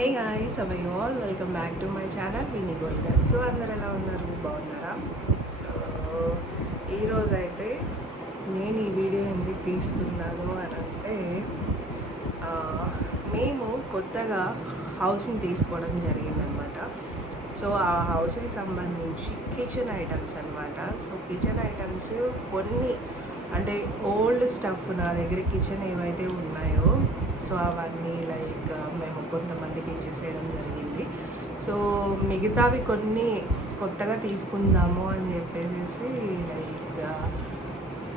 Hey guys, how are you all? Welcome back to my channel Vini gold. So అందరు ఎలా ఉన్నారు? బాగున్నారా? So ఈరోజు అయితే నేను ఈ వీడియో ఎందుకు తీస్తున్నాను అని అంటే ఆ, మేము కొత్తగా హౌస్ని తీసుకోవడం జరిగిందనమాట. సో ఆ హౌస్కి సంబంధించి కిచెన్ ఐటమ్స్ అనమాట. సో కిచెన్ ఐటమ్స్ కొన్ని అంటే ఓల్డ్ స్టఫ్ నా దగ్గర కిచెన్ ఏవైతే ఉన్నాయో సో అవన్నీ లైక్ మేము కొంతమందికి ఇచ్చేసేయడం జరిగింది. సో మిగతావి కొన్ని కొత్తగా తీసుకుందాము అని చెప్పేసి లైక్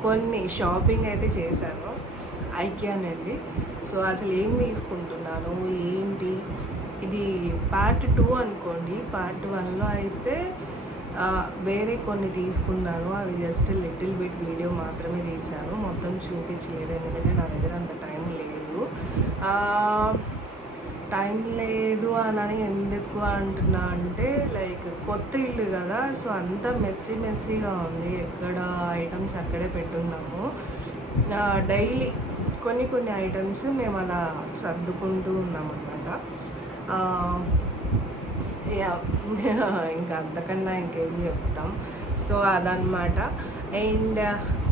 కొన్ని షాపింగ్ అయితే చేశాను ఐకియా నుండి. సో అసలు ఏం తీసుకుంటున్నాను ఏంటి, ఇది పార్ట్ 2 అనుకోండి. పార్ట్ 1లో అయితే వేరే కొన్ని తీసుకున్నాను, అవి జస్ట్ లిటిల్ బిట్ వీడియో మాత్రమే తీశాను, మొత్తం చూపించలేదు ఎందుకంటే నా దగ్గర అంత టైం లేదు అని ఎందుకు అంటున్నా అంటే లైక్ కొత్త ఇల్లు కదా, సో అంతా మెస్సీగా ఉంది, ఎక్కడ ఐటమ్స్ అక్కడే పెట్టున్నాము. డైలీ కొన్ని ఐటమ్స్ మేము అలా సర్దుకుంటూ ఉన్నామన్నమాట. ఇంకా అంతకన్నా ఇంకేం చెప్తాం. సో అదనమాట. అండ్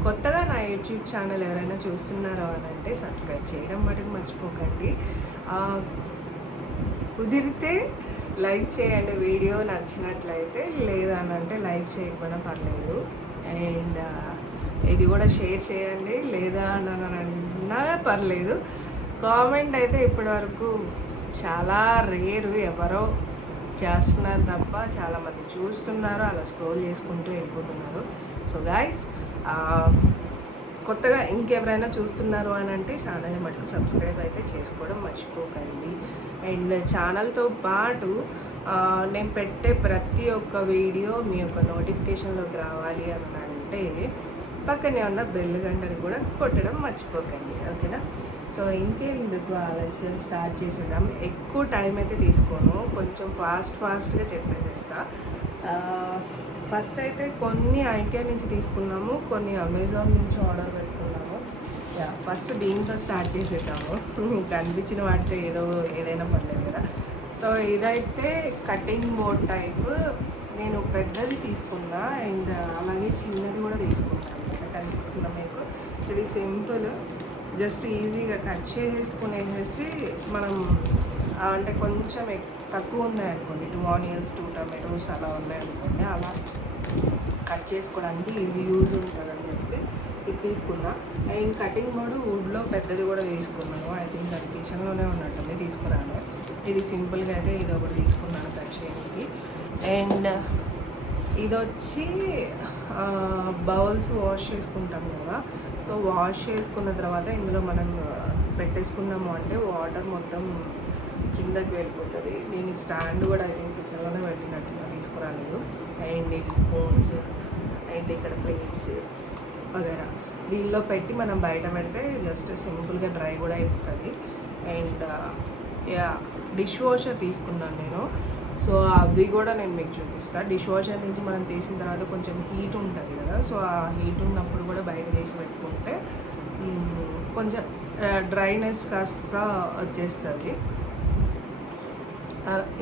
కొత్తగా నా యూట్యూబ్ ఛానల్ ఎవరైనా చూస్తున్నారో అని అంటే సబ్స్క్రైబ్ చేయడం మటుకు మర్చిపోకండి. కుదిరితే లైక్ చేయండి వీడియో నచ్చినట్లయితే, లేదనంటే లైక్ చేయకపోయినా పర్లేదు. అండ్ ఇది కూడా షేర్ చేయండి, లేదా అన్నా పర్లేదు. కామెంట్ అయితే ఇప్పటివరకు చాలా రేరు, ఎవరో చేస్తున్నారు తప్ప చాలామంది చూస్తున్నారు, అలా స్క్రోల్ చేసుకుంటూ వెళ్ళిపోతున్నారు. సో గాయస్, కొత్తగా ఇంకెవరైనా చూస్తున్నారు అని అంటే ఛానల్ని మటుకు సబ్స్క్రైబ్ అయితే చేసుకోవడం మర్చిపోకండి. అండ్ ఛానల్తో పాటు నేను పెట్టే ప్రతి ఒక్క వీడియో మీ యొక్క నోటిఫికేషన్లోకి రావాలి అని అంటే పక్కనే ఉన్న బెల్ గంటను కూడా కొట్టడం మర్చిపోకండి, ఓకేనా? సో ఇంకెందుకు ఆలస్యం, స్టార్ట్ చేసేద్దాం. ఎక్కువ టైం అయితే తీసుకోను, కొంచెం ఫాస్ట్గా చెప్పేసేస్తా. ఫస్ట్ అయితే కొన్ని ఐకియా నుంచి తీసుకున్నాము, కొన్ని అమెజాన్ నుంచి ఆర్డర్ పెట్టుకున్నాము. ఫస్ట్ దీంతో స్టార్ట్ చేసేద్దాము. మీకు అనిపించిన వాటితో ఏదైనా పర్లేదు కదా. సో ఇదైతే కటింగ్ బోర్డ్ టైప్, నేను పెద్దది తీసుకున్నా అండ్ అలాగే చిన్నది కూడా తీసుకున్నాను. కనిపిస్తుందా మీకు? ఇది సింపుల్, జస్ట్ ఈజీగా కట్ చేసేసుకునేసి మనం అంటే కొంచెం తక్కువ ఉన్నాయనుకోండి, 2 ఆనియన్స్ 2 టమాటోస్ అలా ఉన్నాయనుకోండి, అలా కట్ చేసుకోవడానికి ఇది యూజ్ ఉంటుందని చెప్పి ఇది తీసుకున్నా. అండ్ కటింగ్ బోర్డు వుడ్లో పెద్దది కూడా తీసుకున్నాను, ఐ థింక్ అది కిచెన్లోనే ఉన్నట్టుంది, తీసుకున్నాను. ఇది సింపుల్గా అయితే ఇది ఒకటి తీసుకున్నాను కట్ చేయడానికి. అండ్ ఇది వచ్చి బౌల్స్ వాష్ చేసుకుంటాం కదా, సో వాష్ చేసుకున్న తర్వాత ఇందులో మనం పెట్టేసుకున్నాము అంటే వాటర్ మొత్తం కిందకి వెళ్ళిపోతుంది. దీని స్టాండ్ కూడా ఐ థింక్ కిచెన్లోనే పెట్టినట్టుగా తీసుకురాలేదు. అండ్ ఇది స్పూన్స్ అండ్ ఇక్కడ ప్లేట్స్ వగేరా దీనిలో పెట్టి మనం బయట పెడితే జస్ట్ సింపుల్గా డ్రై కూడా అయిపోతుంది. అండ్ డిష్ వాషర్ తీసుకున్నాను నేను, సో అవి కూడా నేను మీకు చూపిస్తాను. డిష్ వాషర్ నుంచి మనం తీసిన తర్వాత కొంచెం హీట్ ఉంటుంది కదా, సో ఆ హీట్ ఉన్నప్పుడు కూడా బయట తీసి పెట్టుకుంటే కొంచెం డ్రైనెస్ కాస్త వచ్చేస్తుంది,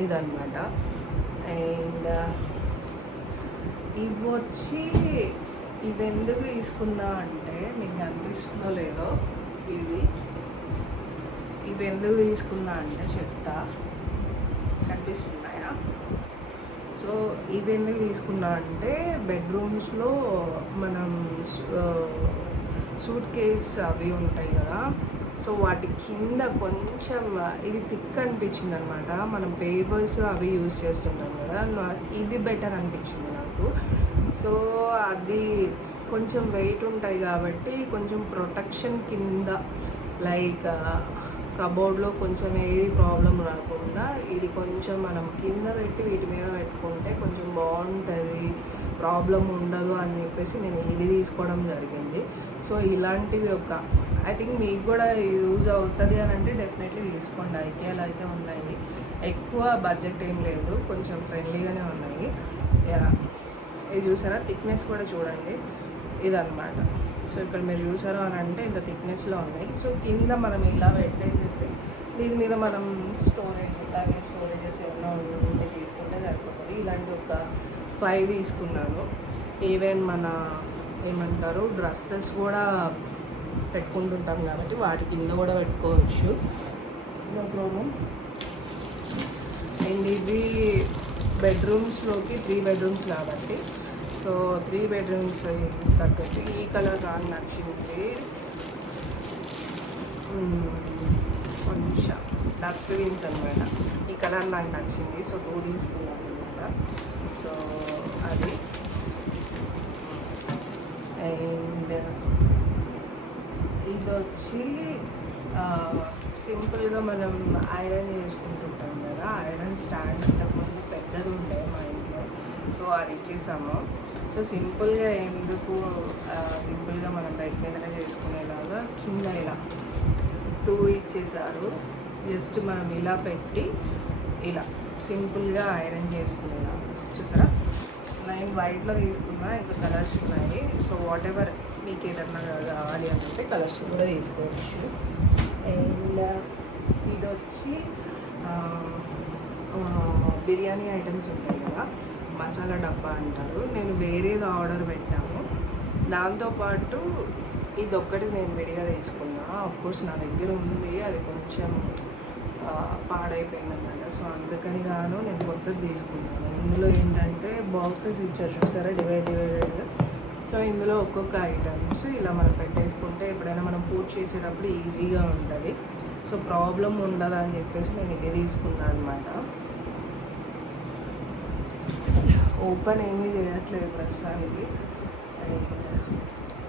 ఇదన్నమాట. అండ్ ఇవి వచ్చి ఇవి ఎందుకు తీసుకున్నా అంటే మీకు అనిపిస్తుందో లేదో, ఇవి ఎందుకు తీసుకున్నా అంటే చెప్తా, కనిపిస్తున్నాయా? సో ఇవి ఎందుకు తీసుకున్నా అంటే బెడ్రూమ్స్లో మనం సూట్ కేస్ అవి ఉంటాయి కదా, సో వాటి కింద కొంచెం ఇది థిక్ అనిపించింది అనమాట. మనం పేపర్స్ అవి యూజ్ చేస్తుంటాం కదా, ఇది బెటర్ అనిపించింది నాకు. సో అది కొంచెం వెయిట్ ఉంటాయి కాబట్టి కొంచెం ప్రొటెక్షన్ కింద, లైక్ కబోర్డ్లో కొంచెం ఏది ప్రాబ్లం రాకుండా ఇది కొంచెం మనం కింద పెట్టి వీటి మీద పెట్టుకుంటే కొంచెం బాగుంటుంది, ప్రాబ్లం ఉండదు అని చెప్పేసి నేను ఇది తీసుకోవడం జరిగింది. సో ఇలాంటివి ఐ థింక్ మీకు కూడా యూజ్ అవుతుంది అని అంటే డెఫినెట్లీ తీసుకోండి. ఐకియాలో అయితే ఉన్నాయి, ఎక్కువ బడ్జెట్ ఏం లేదు, కొంచెం ఫ్రెండ్లీగానే ఉన్నాయి. ఇది చూసారా, థిక్నెస్ కూడా చూడండి, ఇదన్నమాట. సో ఇక్కడ మీరు చూసారు అని అంటే ఇంత థిక్నెస్లో ఉన్నాయి. సో కింద మనం ఇలా పెట్టేసేసి దీని మీద మనం స్టోరేజెస్ ఏమైనా ఉంటే తీసుకుంటే సరిపోతుంది. ఇలాంటి ఒక 5 తీసుకున్నాను. ఈవెన్ మన ఏమంటారు డ్రెస్సెస్ కూడా పెట్టుకుంటుంటాం కాబట్టి వాటి కింద కూడా పెట్టుకోవచ్చు, నో ప్రాబ్లం. అండ్ ఇది బెడ్రూమ్స్లోకి 3 బెడ్రూమ్స్ కాబట్టి సో 3 బెడ్రూమ్స్ తగ్గట్టు ఈ కలర్ నాకు నచ్చింది. కొంచెం డస్ట్ గ్రీన్స్ అనమాట, ఈ కలర్ నాకు నచ్చింది. సో 2 తీసుకున్నాను అనమాట. సో అది అండ్ ఇది వచ్చి సింపుల్గా మనం ఐరన్ చేసుకుంటుంటాం కదా, ఐరన్ స్టాండ్ ఇంతకుముందు పెద్దది ఉండే మా ఇంట్లో. సో అది ఇచ్చేసాము. సో సింపుల్గా ఎందుకు సింపుల్గా మనం బయట మీదనే చేసుకునేలాగా కింద ఇలా 2 ఇచ్చేసారు. జస్ట్ మనం ఇలా పెట్టి ఇలా సింపుల్గా ఐరన్ చేసుకునేలా. చూసారా, నేను వైట్లో తీసుకున్నా, ఇంకా కలర్స్ ఉన్నాయి. సో వాట్ ఎవర్ మీకు ఏదన్నా కావాలి అంటే కలర్స్ కూడా తీసుకోవచ్చు. అండ్ ఇది వచ్చి బిర్యానీ ఐటమ్స్ ఉంటాయి కదా, మసాలా డబ్బా అంటారు. నేను వేరేది ఆర్డర్ పెట్టాము. దాంతోపాటు ఇది ఒక్కటి నేను విడిగా తీసుకున్నా. ఆఫ్కోర్స్ నా దగ్గర ఉంది, అది కొంచెం పాడైపోయింది అన్నమాట. సో అందుకని గాను నేను కొత్తది తీసుకున్నాను. ఇందులో ఏంటంటే బాక్సెస్ ఇచ్చారు చూసారా, డివైడెడ్గా. సో ఇందులో ఒక్కొక్క ఐటమ్స్ ఇలా మనం పెట్టేసుకుంటే ఎప్పుడైనా మనం ఫుడ్ చేసేటప్పుడు ఈజీగా ఉంటుంది. సో ప్రాబ్లం ఉండదు అని చెప్పేసి నేను ఇది తీసుకున్నాను అనమాట. ఓపెన్ ఏమీ చేయట్లేదు ప్రస్తుతానికి. అండ్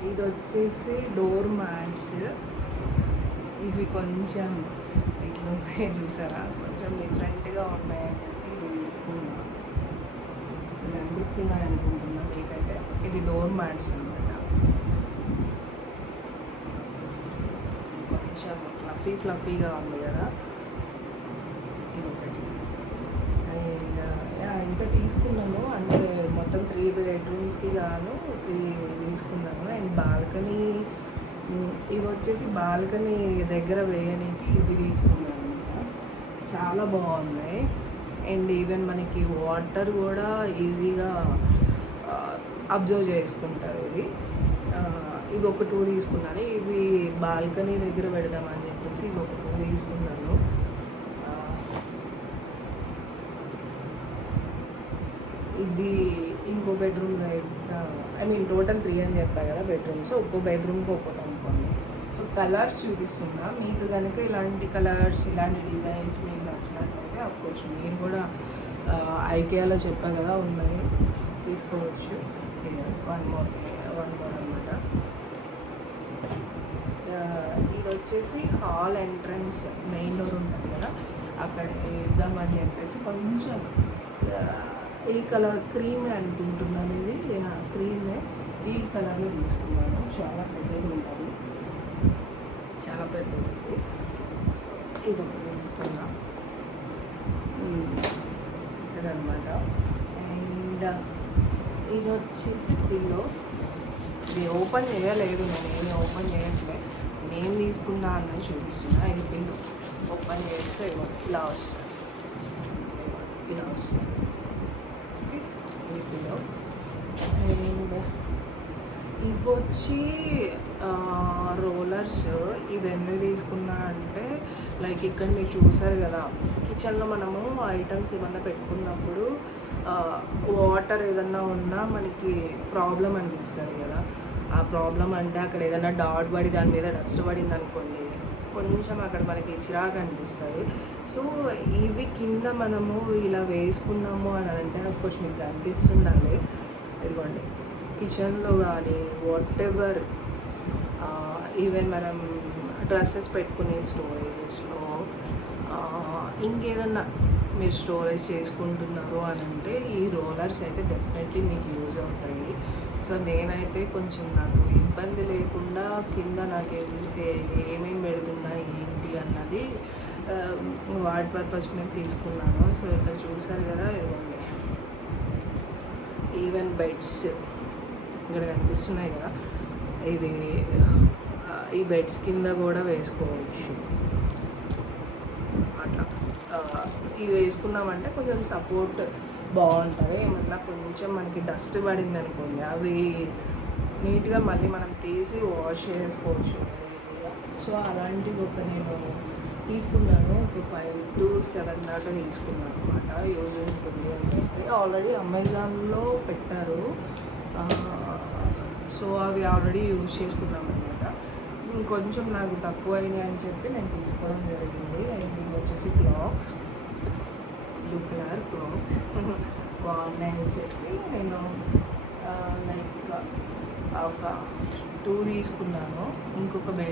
ఇది వచ్చేసి డోర్ మ్యాట్స్. ఇవి కొంచెం ఇట్లా ఉన్నాయి చూసారా, కొంచెం డిఫరెంట్గా ఉన్నాయి. ఇవి తీసుకున్నా, కనిపిస్తున్నాయి అనుకుంటున్నా మీకైతే. ఇది డోర్ మ్యాట్స్ అనమాట, కొంచెం ఫ్లఫీగా ఉంది కదా, ఇది ఒకటి. అండ్ ఇంకా తీసుకున్నాను అంటే మొత్తం 3 బెడ్రూమ్స్కి గాను 3 తీసుకున్నాను. అండ్ బాల్కనీ, ఇవి వచ్చేసి బాల్కనీ దగ్గర వేయడానికి ఇవి తీసుకున్నాను అనమాట. చాలా బాగున్నాయి. అండ్ ఈవెన్ మనకి వాటర్ కూడా ఈజీగా అబ్జర్వ్ చేసుకుంటారు. ఇవి ఒక 2 తీసుకున్నాను. ఇవి బాల్కనీ దగ్గర పెడదామని చెప్పేసి ఇవి ఒక 2 తీసుకున్నాను. ఇది ఇంకో బెడ్రూమ్, ఐ మీన్ టోటల్ 3 అని చెప్పా కదా బెడ్రూమ్స్. ఒక్కో బెడ్రూమ్కి ఒక్కటి అనుకోండి. సో కలర్స్ చూపిస్తున్నా, మీకు కనుక ఇలాంటి కలర్స్ ఇలాంటి డిజైన్స్ మీకు నచ్చినట్లయితే అఫ్కోర్స్ మీరు కూడా ఐకియాలో చెప్పా కదా ఉన్నాయి, తీసుకోవచ్చు. వన్ మోర్ అనమాట. ఇది వచ్చేసి హాల్ ఎంట్రన్స్ మెయిన్ డోర్ ఉంటుంది కదా, అక్కడ ఇద్దామని చెప్పేసి కొంచెం ఈ కలర్ క్రీమ్ అనుకుంటున్నాను. ఇది క్రీమే, ఈ కలర్లో తీసుకున్నాను. చాలా పెద్దది ఉంటుంది, చాలా పెద్దది ఉంది. సో ఇది ఒకటి తీసుకున్నా ఇదనమాట. అండ్ ఇది వచ్చేసి పిల్లో. ఇది ఓపెన్ చేయలేదు, నేను ఓపెన్ చేయట్లేదు, నేను తీసుకున్నా అన్నది చూపిస్తున్నా. ఇది పిల్లో ఓపెన్ చేస్తే ఇలా వస్తుంది, ఇలా వస్తుంది ఈ పిల్లో. అండ్ ఇవి వచ్చి రోలర్స్. ఇవి ఎందుకు తీసుకున్నా అంటే లైక్ ఇక్కడ మీరు చూసారు కదా, కిచెన్లో మనము ఐటమ్స్ ఏమన్నా పెట్టుకున్నప్పుడు వాటర్ ఏదన్నా ఉన్నా మనకి ప్రాబ్లం అనిపిస్తుంది కదా. ఆ ప్రాబ్లం అంటే అక్కడ ఏదైనా డాట్ పడి దాని మీద డస్ట్ పడింది అనుకోండి, కొంచెం అక్కడ మనకి చిరాకు అనిపిస్తుంది. సో ఇవి కింద మనము ఇలా వేసుకున్నాము అని అంటే కొంచెం మీకు అనిపిస్తుందండి. ఇదిగోండి, కిచెన్లో కానీ వాట్ ఎవర్, ఈవెన్ మనం డ్రెస్సెస్ పెట్టుకునే స్టోరేజెస్లో ఇంకేదన్నా మీరు స్టోరేజ్ చేసుకుంటున్నారు అని అంటే ఈ రోలర్స్ అయితే డెఫినెట్లీ మీకు యూజ్ అవుతాయి. సో నేనైతే కొంచెం నాకు ఇబ్బంది లేకుండా కింద నాకు ఏమేమి పెడుతున్నా ఏంటి అన్నది వాటి పర్పస్ మీద తీసుకున్నాను. సో ఇక్కడ చూసారు కదా, ఇవ్వండి ఈవెన్ బెడ్స్ ఇక్కడ కనిపిస్తున్నాయి కదా, ఇది ఈ బెడ్స్ కింద కూడా వేసుకోవచ్చు అట్లా. ఇవి వేసుకున్నామంటే కొంచెం సపోర్ట్ బాగుంటుంది. ఏమన్నా కొంచెం మనకి డస్ట్ పడింది అనుకోండి, అవి నీట్గా మళ్ళీ మనం తీసి వాష్ చేసుకోవచ్చు ఈజీగా. సో అలాంటివి ఒక నేను తీసుకున్నాను, ఒక 5 to 7 దాకా తీసుకున్నాను అనమాట. యూజ్ ఉంటుంది అని చెప్పి ఆల్రెడీ అమెజాన్లో పెట్టారు. సో అవి ఆల్రెడీ యూజ్ చేసుకున్నాం అనమాట. ఇంకొంచెం నాకు తక్కువ అయినాయి అని చెప్పి నేను తీసుకోవడం జరిగింది. అండ్ ఇవి వచ్చేసి బ్లూ కలర్ క్లాత్స్ బాగున్నాయని చెప్పి నేను లైక్ ఒక 2 తీసుకున్నాను. ఇంకొకటి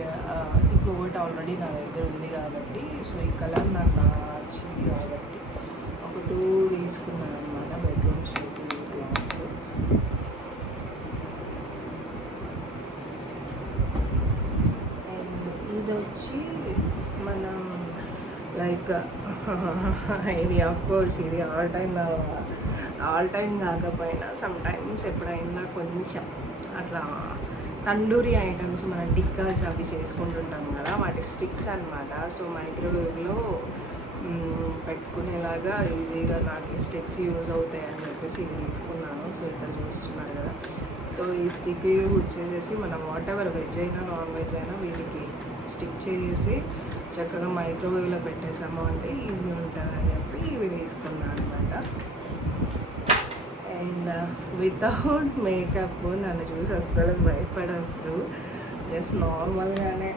ఆల్రెడీ నా దగ్గర ఉంది కాబట్టి, సో ఈ కలర్ నాకు నచ్చింది కాబట్టి ఒక 2 తీసుకున్నాను అనమాట. Bedroom sleeping clothes. అండ్ ఇది వచ్చి మనం లైక్ ఇది ఆఫ్కోర్స్ ఇది ఆల్ టైమ్ కాకపోయినా సమ్ టైమ్స్ ఎప్పుడైనా కొంచెం అట్లా తండూరి ఐటమ్స్ మనం టిక్కాస్ అవి చేసుకుంటుంటాం కదా, వాటి స్టిక్స్ అనమాట. సో మైక్రోవేవ్లో పెట్టుకునేలాగా ఈజీగా నాకు ఈ స్టిక్స్ యూజ్ అవుతాయి అని చెప్పేసి ఇవి తీసుకున్నాను. సో ఇక్కడ చూస్తున్నారు కదా. సో ఈ స్టిక్ వచ్చేసి మనం వాట్ ఎవర్ వెజ్ అయినా నాన్ వెజ్ అయినా వీటికి స్టిక్ చేసి చక్కగా మైక్రోవేవ్లో పెట్టేసాము అంటే ఈజీ ఉంటుంది అని చెప్పి ఇవి తీసుకున్నాను అనమాట. అండ్ వితౌట్ మేకప్ నన్ను చూసి అస్సలు భయపడద్దు, జస్ట్ నార్మల్గానే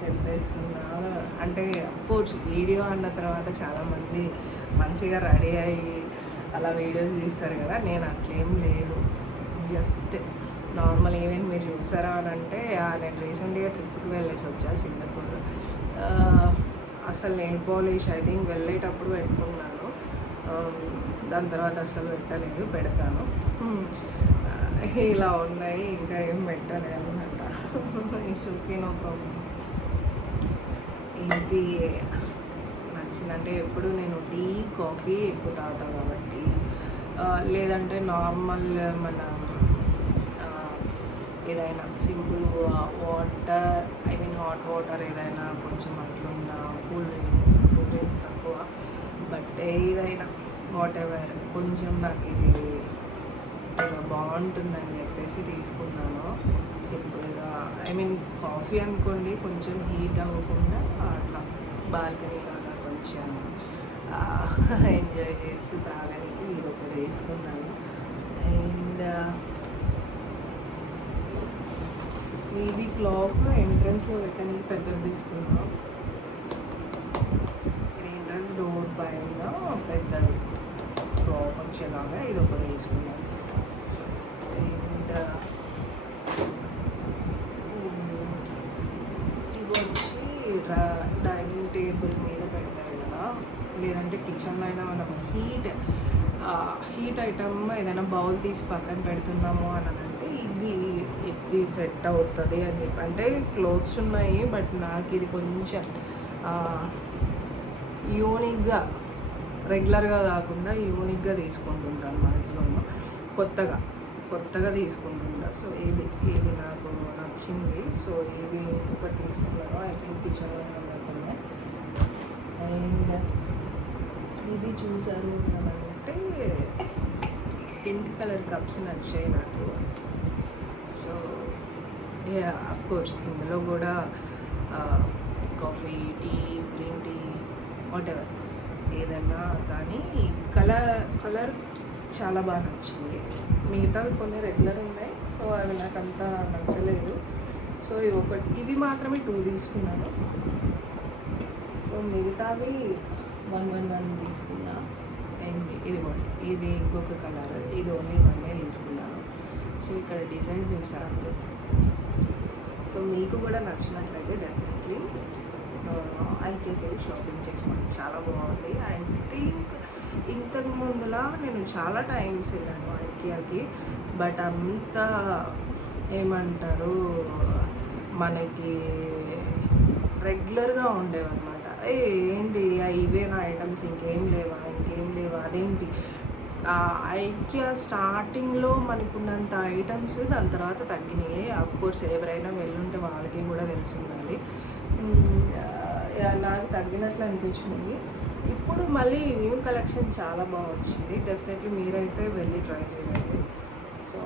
చెప్పేస్తున్నాను. అంటే అఫ్కోర్స్ వీడియో అన్న తర్వాత చాలామంది మంచిగా రెడీ అయ్యి అలా వీడియోస్ తీస్తారు కదా, నేను అట్లేం లేదు, జస్ట్ నార్మల్. ఈవెన్ మీరు చూసారా అని అంటే నేను రీసెంట్గా ట్రిప్కి వెళ్ళేసి వచ్చా సింగపూర్. అసలు నెయిల్ పాలిష్ ఐ థింక్ వెళ్ళేటప్పుడు పెట్టుకున్నాను, దాని తర్వాత అస్సలు పెట్టలేదు, పెడతాను. ఇలా ఉన్నాయి, ఇంకా ఏం పెట్టలేదు అనమాట. It's okay, no problem. ఇది నచ్చిందంటే ఎప్పుడు నేను టీ కాఫీ ఎక్కువ తాగుతాను కాబట్టి, లేదంటే నార్మల్ మన ఏదైనా simple water, I mean hot water ఏదైనా కొంచెం అట్లున్న కూల్ డ్రింక్స్ తక్కువ, బట్ ఏదైనా వాట్ ఎవర్ కొంచెం నాకు ఇది బాగుంటుందని చెప్పేసి తీసుకున్నాను సింపుల్గా. ఐ మీన్ కాఫీ అనుకోండి, కొంచెం హీట్ అవ్వకుండా అట్లా బాల్కనీలో అలా కొంచెం ఎంజాయ్ చేస్తూ తాగడానికి ఇది ఒకటి తీసుకున్నాను. అండ్ ఇది క్లాక్ ఎంట్రన్స్లో పెట్టడానికి పెద్దది తీసుకున్నాం. ఇది ఎంట్రన్స్ డోర్ పైన పెద్దది క్లాక్ వచ్చేలాగా ఇది ఒకటి తీసుకున్నాం. అండ్ ఇవి వచ్చి డైనింగ్ టేబుల్ మీద పెడతారు కదా, లేదంటే కిచెన్లో అయినా మనం హీట్ ఐటమ్ ఏదైనా బౌల్ తీసి పక్కన పెడుతున్నాము అని అంటే ఇది సెట్ అవుతుంది అని చెప్పి. అంటే క్లోత్స్ ఉన్నాయి, బట్ నాకు ఇది కొంచెం యూనిక్గా, రెగ్యులర్గా కాకుండా యూనిక్గా తీసుకుంటుంటాను మ్యాక్సిమమ్, కొత్తగా తీసుకుంటుంటా. సో ఇది నాకు నచ్చింది. సో ఇది ఇంకొకటి తీసుకున్నాను, ఐ థింక్ కిచెన్లో అనుకున్నా. అండ్ ఇది చూసారు అంటే పింక్ కలర్ కప్స్ నచ్చాయి నాకు. సో అఫ్కోర్స్ ఇందులో కూడా coffee, tea, green tea, whatever ఏదన్నా కానీ కలర్ చాలా బాగా నచ్చింది. మిగతావి కొన్ని రెగ్యులర్ ఉన్నాయి, సో అవి నాకు అంత నచ్చలేదు. సో ఇవి మాత్రమే 2 తీసుకున్నాను. సో మిగతావి 1 తీసుకున్నా. అండ్ ఇది ఇంకొక కలర్, ఇది ఓన్లీ 1 తీసుకున్నాను. సో ఇక్కడ డిజైన్ చూసారు. సో మీకు కూడా నచ్చినట్లయితే డెఫినెట్లీ ఐకేకి షాపింగ్ చేసుకోండి, చాలా బాగుంది. ఐ థింక్ ఇంతకు ముందులా నేను చాలా టైమ్స్ వెళ్ళాను ఐకియాకి, బట్ అంత ఏమంటారు మనకి రెగ్యులర్గా ఉండేవన్నమాట. ఏంటి ఇవే నా ఐటమ్స్ ఇంకేం లేవా అదేంటి ఐక్య స్టార్టింగ్లో మనకున్నంత ఐటమ్స్ దాని తర్వాత తగ్గినాయి. కోర్స్ ఎవరైనా వెళ్ళుంటే వాళ్ళకి కూడా తెలిసి ఉండాలి. నాకు తగ్గినట్లు అనిపించింది. ఇప్పుడు మళ్ళీ న్యూ కలెక్షన్ చాలా బాగా వచ్చింది. డెఫినెట్లీ మీరైతే వెళ్ళి ట్రై చేయండి. సో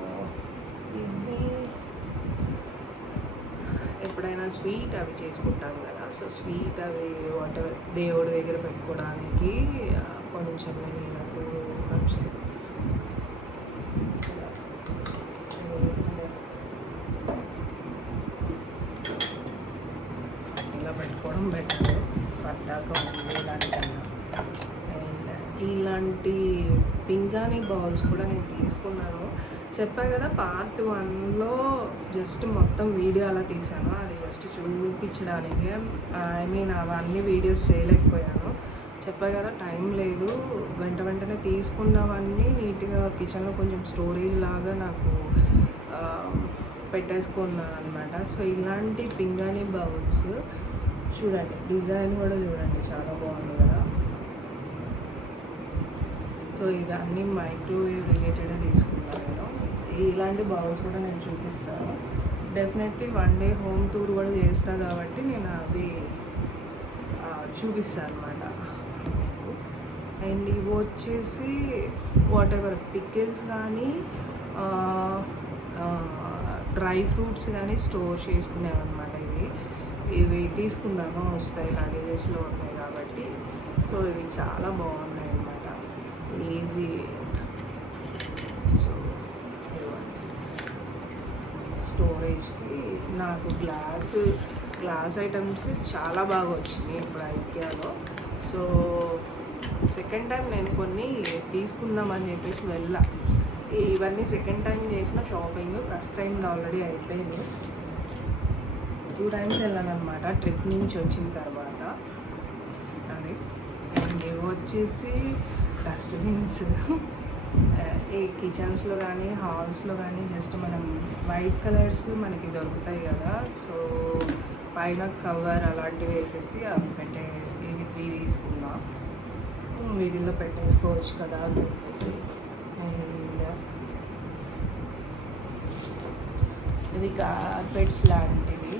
ఇవి ఎప్పుడైనా స్వీట్ అవి చేసుకుంటాం కదా, సో స్వీట్ అవి వాటర్ దేవుడి దగ్గర పెట్టుకోవడానికి కొంచెం నేను 2 కప్స్ ఇలా పెట్టుకోవడం బెటర్ పద్దాక ఉండేదానికన్నా. అండ్ ఇలాంటి పింగాణి బౌల్స్ కూడా నేను తీసుకున్నాను. చెప్పా కదా పార్ట్ 1లో జస్ట్ మొత్తం వీడియో అలా తీసాను, అది జస్ట్ చూపించడానికి. అవన్నీ వీడియోస్ చేయలేకపోయాను. చెప్పా కదా టైం లేదు, వెంటనే తీసుకున్నవన్నీ నీట్గా కిచెన్లో కొంచెం స్టోరేజ్ లాగా నాకు పెట్టేసుకున్నాను అనమాట. సో ఇలాంటి పింగాణి బౌల్స్ చూడండి, డిజైన్ కూడా చూడండి చాలా బాగుంది కదా. సో ఇవన్నీ మైక్రోవేవ్ రిలేటెడ్ తీసుకున్నాను నేను. ఇలాంటి బౌల్స్ కూడా నేను చూపిస్తాను. డెఫినెట్లీ 1 డే హోమ్ టూర్ కూడా చేస్తాను కాబట్టి నేను అవి చూపిస్తాను అనమాట మీకు. అండ్ ఇవి వచ్చేసి వాట్ ఎవర్ పికిల్స్ కానీ డ్రై ఫ్రూట్స్ కానీ స్టోర్ చేసుకునేవన్నమాట. ఇవి తీసుకుందామా వస్తాయి, లగేజెస్లో ఉన్నాయి కాబట్టి. సో ఇవి చాలా బాగున్నాయి అన్నమాట, ఈజీ. సో స్టోరేజ్కి నాకు గ్లాస్ ఐటమ్స్ చాలా బాగా వచ్చినాయి ఇప్పుడు ఐకియాలో. సో సెకండ్ టైం నేను కొన్ని తీసుకుందామని చెప్పేసి వెళ్ళా. ఇవన్నీ సెకండ్ టైం చేసిన షాపింగ్. ఫస్ట్ టైం ఆల్రెడీ అయిపోయింది. 2 టైమ్స్ వెళ్ళాను అనమాట ట్రిప్ నుంచి వచ్చిన తర్వాత. అది అండ్ ఇవి వచ్చేసి డస్ట్బిన్స్. ఈ కిచెన్స్లో కానీ హాల్స్లో కానీ జస్ట్ మనం వైట్ కలర్స్ మనకి దొరుకుతాయి కదా, సో పైన కవర్ అలాంటివి వేసేసి అవి ఇవి 3 తీసుకున్నా. వీటిల్లో పెట్టేసుకోవచ్చు కదా అని చెప్పేసి. అండ్ ఇవి కార్పెట్స్ లాంటివి.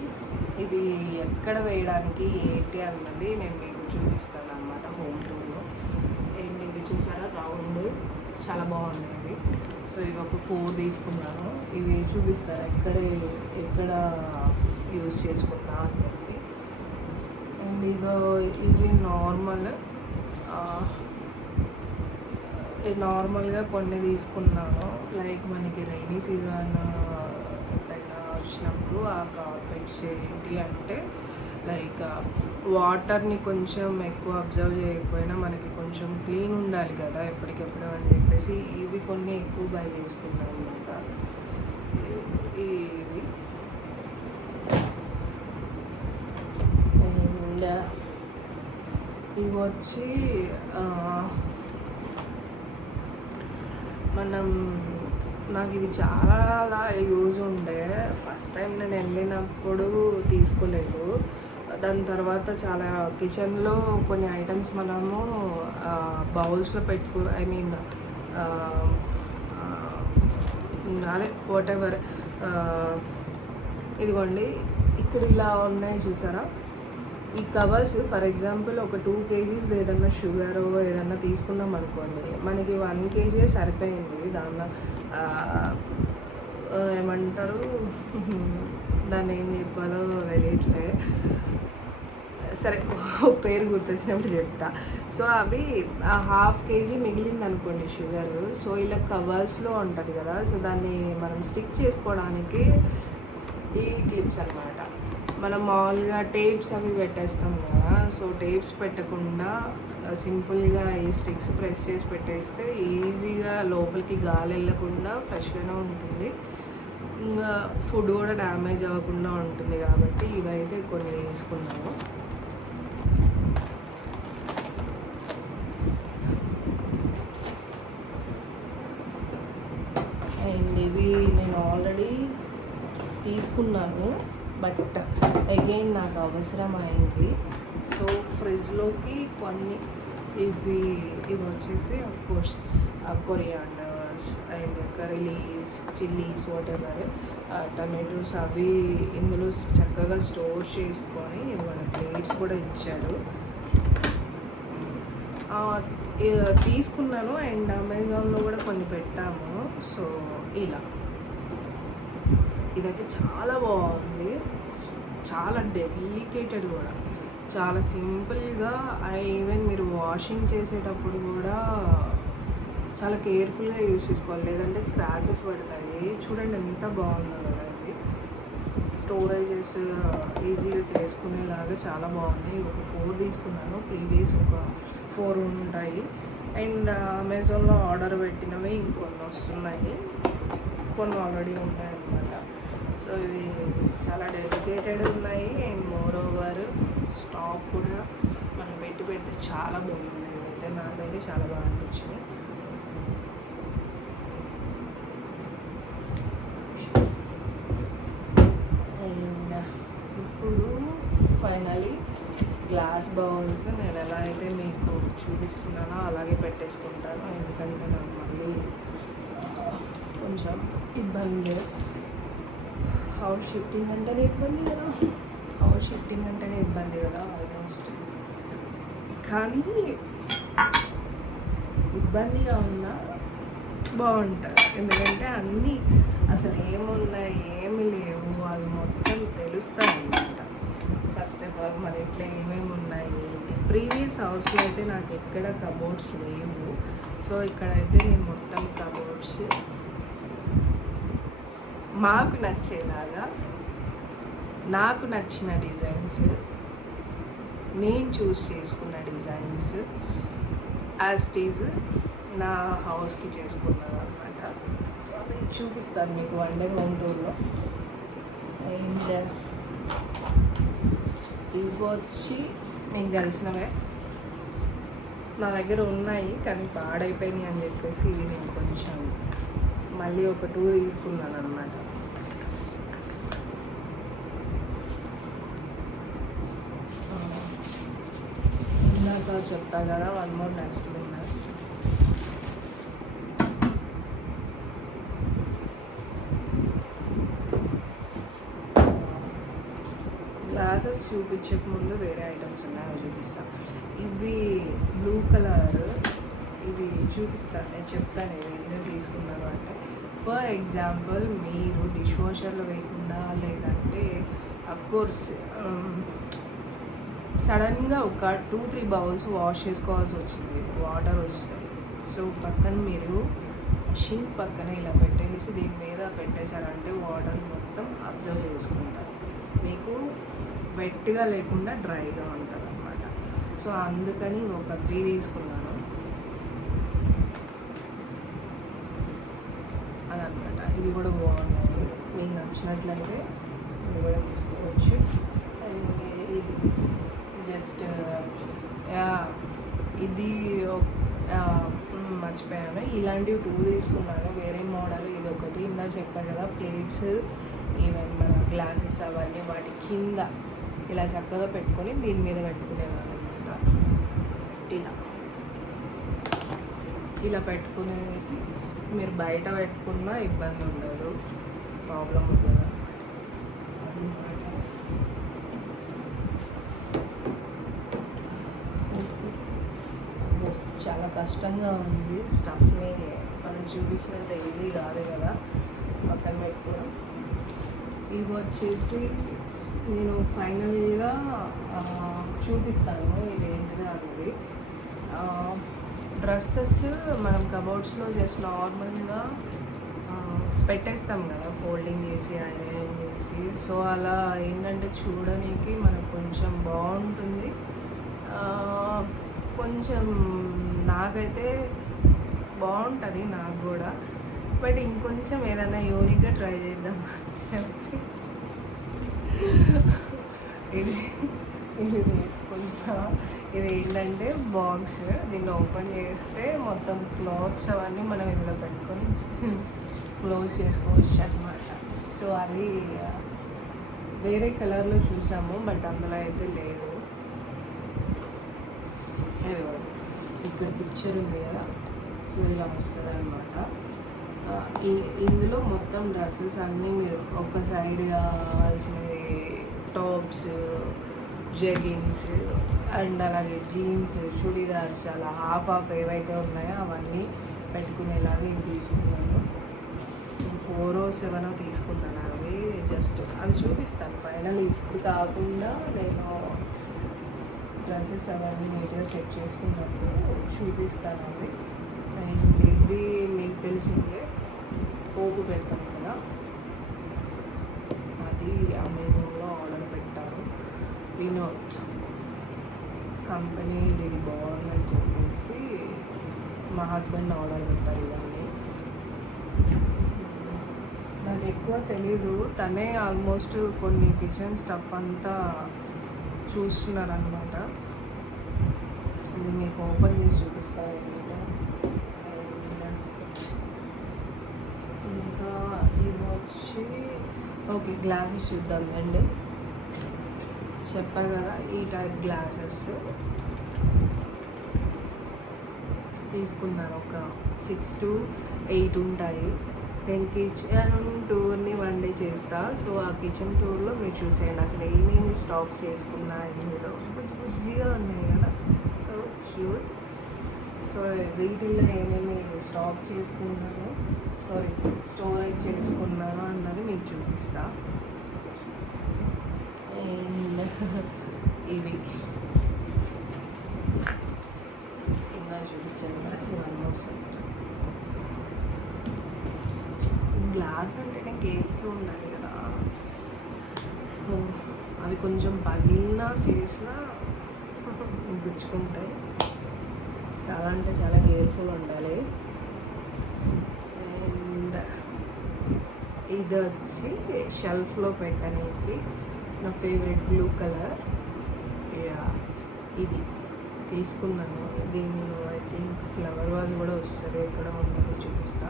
ఇది ఎక్కడ వేయడానికి ఏంటి అన్నది నేను మీకు చూపిస్తాను అనమాట హోమ్ టూర్లో. అండ్ ఇవి చూసారా రౌండ్, చాలా బాగున్నాయి ఇవి. సో ఇవి ఒక 4 తీసుకున్నాను. ఇవి చూపిస్తారు ఎక్కడ యూజ్ చేసుకున్నా అని చెప్పి. అండ్ ఇది నార్మల్గా కొన్ని తీసుకున్నాను. లైక్ మనకి రైనీ సీజన్ ఎప్పుడైనా వచ్చినప్పుడు ఆ కార్పెట్స్ ఏంటి అంటే లైక్ వాటర్ని కొంచెం ఎక్కువ అబ్జర్వ్ చేయకపోయినా మనకి కొంచెం క్లీన్ ఉండాలి కదా ఎప్పటికెప్పుడు అని చెప్పేసి ఇవి కొన్ని ఎక్కువ బై చేసుకున్నాను అనమాట. ఇవి అండ్ ఇవి వచ్చి నాకు ఇది చాలా యూజ్ ఉండే. ఫస్ట్ టైం నేను వెళ్ళినప్పుడు తీసుకోలేదు. దాని తర్వాత చాలా కిచెన్లో కొన్ని ఐటమ్స్ మనము బౌల్స్లో అదే వాట్ ఎవర్. ఇదిగోండి ఇక్కడ ఇలా ఉన్నాయి చూసారా ఈ కవర్స్. ఫర్ ఎగ్జాంపుల్ ఒక 2 kgs ఏదన్నా షుగర్ ఏదన్నా తీసుకున్నాం అనుకోండి, మనకి 1 kg సరిపోయింది. దానిలో ఏమంటారు దాన్ని ఏం చెప్పాలో తెలియట్లే, సరే పేరు గుర్తొచ్చినప్పుడు చెప్తా. సో అవి 1/2 kg మిగిలింది అనుకోండి షుగర్. సో ఇలా కవర్స్లో ఉంటుంది కదా, సో దాన్ని మనం స్టిక్ చేసుకోవడానికి ఈ క్లిప్స్ అనమాట. మనం మామూలుగా టేప్స్ అవి పెట్టేస్తాం కదా, సో టేప్స్ పెట్టకుండా సింపుల్గా ఈ స్టిక్స్ ప్రెస్ చేసి పెట్టేస్తే ఈజీగా లోపలికి గాలి వెళ్ళకుండా ఫ్రెష్గానే ఉంటుంది. ఇంకా ఫుడ్ కూడా డ్యామేజ్ అవ్వకుండా ఉంటుంది కాబట్టి ఇవైతే కొన్ని తీసుకున్నాము. అండ్ ఇవి నేను ఆల్రెడీ తీసుకున్నాను, బట్ అగైన్ నాకు అవసరమైంది. సో ఫ్రిడ్జ్లోకి కొన్ని ఇవి వచ్చేసి of course corianders and curry leaves, chillies, whatever, tomatoes అవి ఇందులో చక్కగా స్టోర్ చేసుకొని మన ప్లేట్స్ కూడా ఇచ్చారు. తీసుకున్నాను అండ్ అమెజాన్లో కూడా కొన్ని పెట్టాము. సో ఇలా ఇదైతే చాలా బాగుంది, చాలా డెలికేటెడ్ కూడా, చాలా సింపుల్గా. ఈవెన్ మీరు వాషింగ్ చేసేటప్పుడు కూడా చాలా కేర్ఫుల్గా యూస్ చేసుకోవాలి, లేదంటే స్క్రాచెస్ పడతాయి. చూడండి ఎంత బాగుందో కదా ఇది. స్టోరేజెస్ ఈజీగా చేసుకునేలాగా చాలా బాగుంది. ఒక 4 తీసుకున్నాను, ప్రీవియస్ ఒక 4 ఉంటాయి. అండ్ అమెజాన్లో ఆర్డర్ పెట్టినవి ఇంకొన్ని వస్తున్నాయి, కొన్ని ఆల్రెడీ ఉన్నాయి అన్నమాట. సో ఇవి చాలా డెడికేటెడ్ ఉన్నాయి అండ్ మోర్ ఓవర్ స్టాక్ కూడా మనం పెడితే చాలా బాగుంది. అయితే నాకైతే చాలా బాగా అనిపించింది. అండ్ ఇప్పుడు ఫైనలీ గ్లాస్ బౌల్స్ నేను ఎలా అయితే మీకు చూపిస్తున్నానో అలాగే పెట్టేసుకుంటాను, ఎందుకంటే నాకు మళ్ళీ కొంచెం ఇబ్బంది. హౌస్ షిఫ్టింగ్ అంటేనే ఇబ్బంది కదా ఆల్మోస్ట్. కానీ ఇబ్బందిగా ఉన్నా బాగుంటుంది, ఎందుకంటే అన్నీ అసలు ఏమున్నాయి ఏమి లేవు అవి మొత్తం తెలుస్తాయి అన్నమాట. ఫస్ట్ ఆఫ్ ఆల్ మన ఇంట్లో ఏమేమి ఉన్నాయి ఏంటి. ప్రీవియస్ హౌస్లో అయితే నాకు ఎక్కడ కబోర్డ్స్ లేవు. సో ఇక్కడైతే నేను మొత్తం కబోర్డ్స్ మాకు నచ్చేలాగా, నాకు నచ్చిన డిజైన్స్, నేను చూస్ చేసుకున్న డిజైన్స్ యాజ్ ఇట్ ఈజ్ నా హౌస్కి చేసుకున్నాను అనమాట. సో అవి చూపిస్తాను మీకు వన్ డే హోమ్ టూర్లో. అండ్ ఇవి వచ్చి మీకు తెలిసినవే, నా దగ్గర ఉన్నాయి కానీ పాడైపోయినాయి అని చెప్పేసి ఇవి నేను కొంచెం మళ్ళీ ఒక 2 తీసుకున్నాను అనమాట. ఇందాక చెప్తా కదా 1 more డస్ట్బిన్. గ్లాసెస్ చూపించక ముందు వేరే ఐటమ్స్ ఉన్నాయి, అవి చూపిస్తాను. ఇవి బ్లూ కలర్, ఇవి చూపిస్తాను, నేను చెప్తాను ఇవి ఎందుకు తీసుకున్నాను అంటే, ఫర్ ఎగ్జాంపుల్ మీరు డిష్ వాషర్లో వేయకుండా, లేదంటే అఫ్కోర్స్ సడన్గా ఒక 2-3 బౌల్స్ వాష్ చేసుకోవాల్సి వచ్చింది, వాటర్ వస్తాయి. సో పక్కన మీరు షింక్ పక్కన ఇలా పెట్టేసి దీని మీద పెట్టేశారంటే వాటర్ మొత్తం అబ్జర్వ్ చేసుకుంటారు, మీకు వెట్గా లేకుండా డ్రైగా ఉంటుంది అన్నమాట. సో అందుకని ఒక 3 తీసుకున్నాను అదనమాట. ఇవి కూడా బాగున్నాయి, మీకు నచ్చినట్లయితే ఇవి కూడా తీసుకోవచ్చు. అండ్ ఇది జస్ట్ ఇది మర్చిపోయాను, ఇలాంటివి 2 తీసుకున్నాను, వేరే మోడల్. ఇది ఒకటి ఇందా చెప్పాను కదా, ప్లేట్స్ ఈవెన్ మన గ్లాసెస్ అవన్నీ వాటి కింద ఇలా చక్కగా పెట్టుకొని దీని మీద పెట్టుకునేవాళ్ళు అనమాట. ఇలా పెట్టుకునేసి మీరు బయట పెట్టుకున్నా ఇబ్బంది ఉండదు, ప్రాబ్లం ఉండదు. చాలా కష్టంగా ఉంది, స్టఫ్ని మనం చూపించినంత ఈజీ కాదు కదా పక్కన పెట్టుకోవడం. ఇవి వచ్చేసి నేను ఫైనల్గా చూపిస్తాను ఇది ఏంటిది అనేది. డ్రెస్సెస్ మనం కబోర్డ్స్లో జస్ట్ నార్మల్గా పెట్టేస్తాం కదా, ఫోల్డింగ్ చేసి ఐరన్ చేసి. సో అలా ఏంటంటే చూడడానికి మనకు కొంచెం బాగుంటుంది. కొంచెం నాకైతే బాగుంటుంది నాకు కూడా, బట్ ఇంకొంచెం ఏదైనా యూనిక్గా ట్రై చేద్దాం చెప్పి ఇది తీసుకుంటా. ఇది ఏంటంటే బాక్స్, దీన్ని ఓపెన్ చేస్తే మొత్తం క్లాత్స్ అవన్నీ మనం ఇందులో పెట్టుకొని క్లోజ్ చేసుకోవచ్చు అన్నమాట. సో అది వేరే కలర్లో చూసాము, బట్ అందులో అయితే లేదు. ఇక్కడ పిక్చర్ ఉంది కదా, సో సో ఇలా వస్తుంది అనమాట. ఇందులో మొత్తం డ్రెస్సెస్ అన్నీ మీరు ఒక సైడ్ కావాల్సినవి టాప్స్, జెగిన్స్ అండ్ అలాగే జీన్స్, చుడీదార్స్ అలా హాఫ్ ఏవైతే ఉన్నాయో అవన్నీ పెట్టుకునేలాగా ఇవి తీసుకున్నాను. 407 తీసుకున్నాను. అవి జస్ట్ అవి చూపిస్తాను ఫైనల్. ఇప్పుడు కాకుండా నేను డ్రెస్సెస్ అవన్నీ నీట్గా సెట్ చేసుకున్నప్పుడు చూపిస్తాను అవి. అండ్ ఇది మీకు తెలిసిందే, పోపు పెడతాం కదా, అది అమెజాన్లో ఆర్డర్ పెట్టాను. వినోద్ కంపెనీ ఇది బాగుందని చెప్పేసి మా హస్బెండ్ ఆర్డర్ పెట్టారు. ఇవన్నీ నాకు ఎక్కువ తెలీదు, తనే ఆల్మోస్ట్ కొన్ని కిచెన్ స్టఫ్ అంతా చూస్తున్నారనమాట. ఇది మీకు ఓపెన్ చేసి చూపిస్తాను అనమాట. ఇంకా ఇది వచ్చి ఓకే గ్లాసెస్ చూద్దాం అండి. చెప్పా కదా ఈ టైప్ గ్లాసెస్ తీసుకున్నాను. ఒక 6 to 8 ఉంటాయి. నేను కిచెన్ టూర్ని 1 day చేస్తా. సో ఆ కిచెన్ టూర్లో మీరు చూసేయండి అసలు ఏమేమి స్టాక్ చేసుకున్నా. ఇందులో బుజ్జిగా ఉన్నాయి కదా, సో క్యూట్. సో వీటిల్లో ఏమేమి స్టాక్ చేసుకున్నాను, స్టోరేజ్ చేసుకున్నాను అన్నది మీకు చూపిస్తా. అండ్ ఇవి ఇలా చూపించాను కదా, ఇవన్నీ గ్లాస్ అంటేనే కేర్ఫుల్ ఉండాలి కదా. సో అవి కొంచెం పగిలినా చేసినా గుచ్చుకుంటాయి. చాలా అంటే చాలా కేర్ఫుల్ ఉండాలి. అండ్ ఇది వచ్చి షెల్ఫ్లో పెట్టడానికి నా ఫేవరెట్ బ్లూ కలర్. ఇది తీసుకున్నాను. దీన్ని ఐ థింక్ ఫ్లవర్ వాజ్ కూడా వస్తుంది, ఎక్కడ ఉన్నదో చూపిస్తా.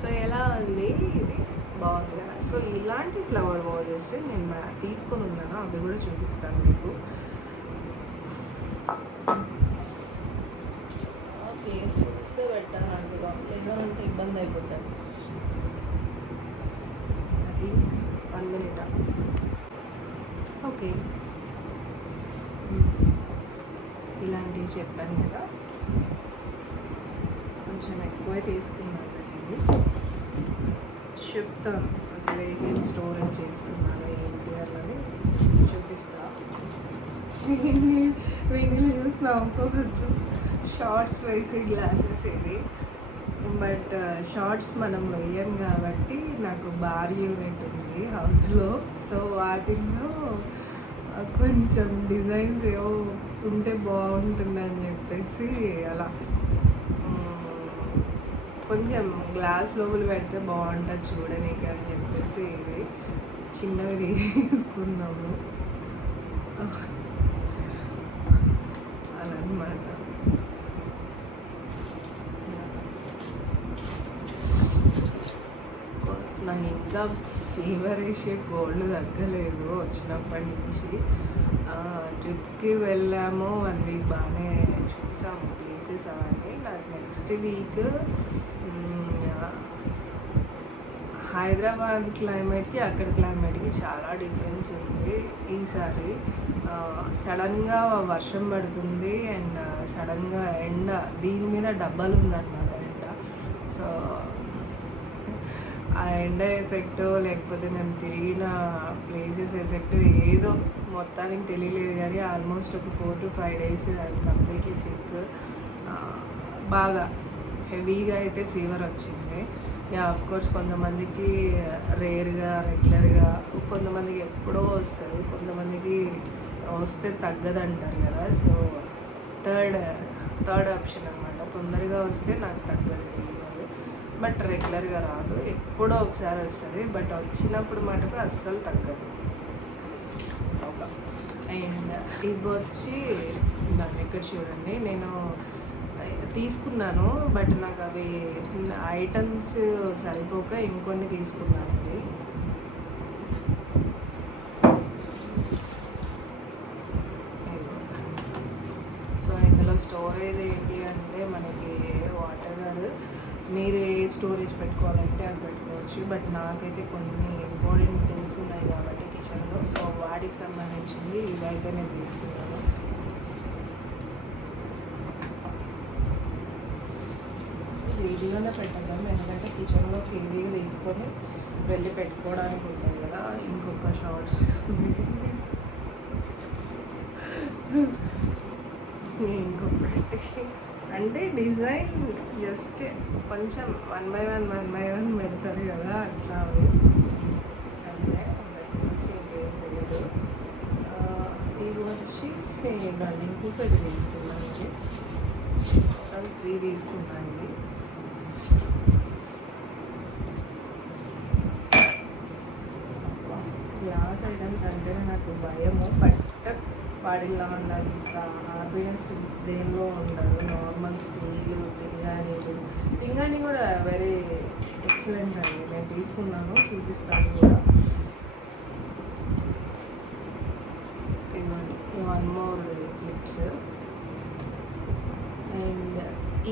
సో ఎలా ఉంది, ఇది బాగుంది కదా. సో ఇలాంటి ఫ్లవర్ వాజెస్ నేను తీసుకొని ఉన్నాను, అవి కూడా చూపిస్తాను మీకు. కేర్ఫుల్గా పెట్టాను అందులో, లేదంటే ఇబ్బంది అయిపోతుంది. అది 1 minute. ఓకే ఇలాంటివి చెప్పాను కదా, కొంచెం ఎక్కువే తీసుకున్నాను. ఇది చెప్తాను అసలు ఏమేమి స్టోరేజ్ చేసుకున్నాను ఏంటి అన్నది చూపిస్తా. వీటిలో చూసి నవ్వుకోవద్దు. షార్ట్స్ వేసే గ్లాసెస్ ఇవి, బట్ షార్ట్స్ మనం వేయం కాబట్టి నాకు బార్ యూనిట్ ఉంది హౌస్లో. సో వాటిల్లో కొంచెం డిజైన్స్ ఏవో ఉంటే బాగుంటుందని చెప్పేసి అలా కొంచెం గ్లాస్ లోపల పెడితే బాగుంటుంది చూడనీకి అని చెప్పేసి ఇది చిన్నవి తీసుకున్నాము. అదనమాట. నాకు ఇంకా ఫీవర్ వేసే కోల్డ్ తగ్గలేదు వచ్చినప్పటి నుంచి. ట్రిప్కి వెళ్ళాము, 1 week బాగానే చూసాము ప్లేసెస్ అవన్నీ. నాకు నెక్స్ట్ వీక్ హైదరాబాద్ క్లైమేట్కి అక్కడ క్లైమేట్కి చాలా డిఫరెన్స్ ఉంది. ఈసారి సడన్గా వర్షం పడుతుంది అండ్ సడన్గా ఎండ, దీని మీద డబ్బాలు ఉందన్నమాట ఎండ. సో ఆ ఎండ ఎఫెక్ట్ లేకపోతే మేము తిరిగిన ప్లేసెస్ ఎఫెక్ట్ ఏదో మొత్తానికి తెలియలేదు, కానీ ఆల్మోస్ట్ ఒక 4 to 5 days అది కంప్లీట్లీ సిక్. బాగా హెవీగా అయితే ఫీవర్ వచ్చింది. ఆఫ్కోర్స్ కొంతమందికి రేర్గా రెగ్యులర్గా, కొంతమందికి ఎప్పుడో వస్తుంది, కొంతమందికి వస్తే తగ్గదంటారు కదా. సో థర్డ్ ఆప్షన్ అనమాట. తొందరగా వస్తే నాకు తగ్గదు ఫీవర్, బట్ రెగ్యులర్గా రాదు, ఎప్పుడో ఒకసారి వస్తుంది. బట్ వచ్చినప్పుడు మటుకు అస్సలు తగ్గదు. అండ్ ఇవి వచ్చి దాన్ని ఇక్కడ చూడండి, నేను తీసుకున్నాను బట్ నాకు అవి ఐటమ్స్ సరిపోక ఇంకొన్ని తీసుకున్నాను. అవి సో ఇందులో స్టోరేజ్ ఏంటి అంటే మనకి వాటర్ మీరు ఏ స్టోరేజ్ పెట్టుకోవాలంటే అది పెట్టుకోవచ్చు. బట్ నాకైతే కొన్ని ఇంపార్టెంట్ థింగ్స్ ఉన్నాయి కాబట్టి కిచెన్లో, సో వాటికి సంబంధించింది ఇదైతే నేను తీసుకున్నాను. వీడియోలో పెట్టగలం ఎందుకంటే కిచెన్లో ఈజీగా తీసుకొని వెళ్ళి పెట్టుకోవడానికి ఉంటుంది కదా. ఇంకొక షార్ట్స్ ఇంకొకటి అంటే డిజైన్ జస్ట్ కొంచెం 1 by 1 పెడతారు కదా, అట్లా అవి అంటే నుంచి ఇంకేం తెలియదు. ఇది వచ్చి ఇంకొకటి తీసుకున్నాను, ఇది 3 తీసుకున్నాను. ఇది గ్లాస్ ఐటమ్స్ అంటే నాకు భయము, బట్ వాడిలో ఉన్నంత హ్యాపీనెస్ దేనిలో ఉండదు. నార్మల్ స్టీల్ పింగాణి కూడా వెరీ ఎక్సలెంట్ అండి. నేను తీసుకున్నాను, చూపిస్తాను కూడా. పింగాణి 1 more క్లిప్స్. అండ్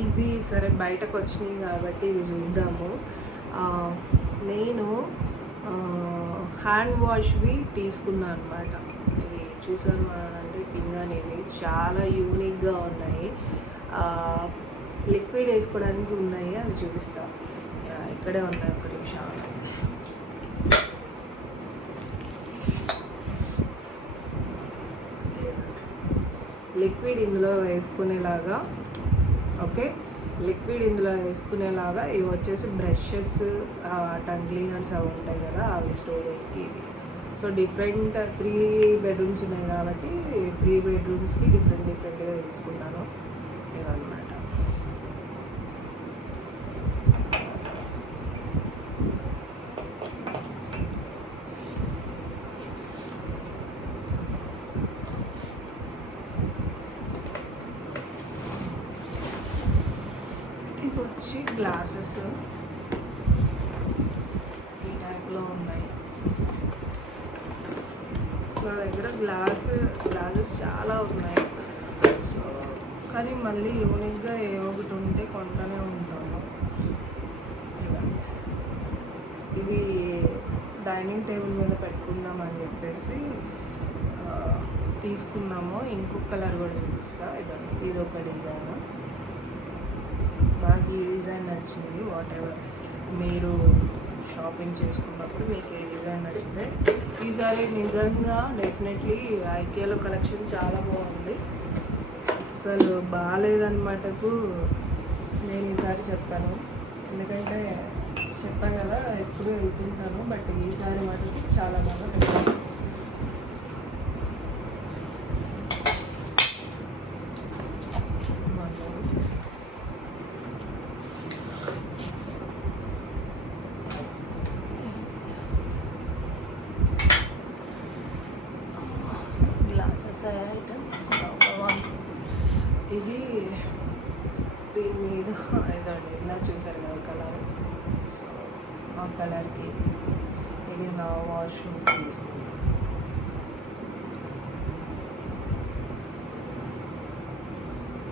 ఇవి సరే బయటకు వచ్చినాయి కాబట్టి ఇవి చూద్దాము. నేను హ్యాండ్ వాష్వి తీసుకున్నాను అనమాట. ఇవి చూసాను అంటే పింగాణివి చాలా యూనిక్గా ఉన్నాయి. లిక్విడ్ వేసుకోవడానికి ఉన్నాయి, అవి చూపిస్తాను. ఇక్కడే ఉన్నాయి, ఒక నిమిషం. లిక్విడ్ ఇందులో వేసుకునేలాగా, ఓకే, లిక్విడ్ ఇందులో వేసుకునేలాగా ఇవి వచ్చేసి బ్రషెస్, టంగ్ క్లీనర్స్ అవి ఉంటాయి కదా, అవి స్టోరేజ్కి. ఇది సో డిఫరెంట్ 3 bedrooms ఉన్నాయి కాబట్టి 3 bedrooms-కి డిఫరెంట్గా తీసుకున్నాను ఇవన్నమాట. ఇవి వచ్చి గ్లాసెస్ ఈ టైప్లో ఉన్నాయి. నా దగ్గర గ్లాసెస్ చాలా ఉన్నాయి. సో కానీ మళ్ళీ యూనిక్గా ఏ ఒకటి ఉంటే కొంటూనే ఉంటాను. ఇది డైనింగ్ టేబుల్ మీద పెట్టుకుందామని చెప్పేసి తీసుకున్నాము. ఇంకొక కలర్ కూడా చూపిస్తా. ఇది ఒక డిజైన్, నాకు ఈ డిజైన్ నచ్చింది. వాట్ ఎవర్ మీరు షాపింగ్ చేసుకున్నప్పుడు మీకు ఏ డిజైన్ నచ్చింది. ఈసారి నిజంగా డెఫినెట్లీ ఐకియాలో కలెక్షన్ చాలా బాగుంది. అస్సలు బాగాలేదన్నమాటకు నేను ఈసారి చెప్పాను, ఎందుకంటే చెప్పాను కదా ఎప్పుడు వెళ్తుంటాను. బట్ ఈసారి మటుకు చాలా బాగా పెట్టాను. ఐటమ్స్ ఇది దీని మీద ఇదండి, ఇలా చూసారు కదా కలర్. సో ఆ కలర్కి ఇది నా వాష్రూమ్ తీసుకున్నాను.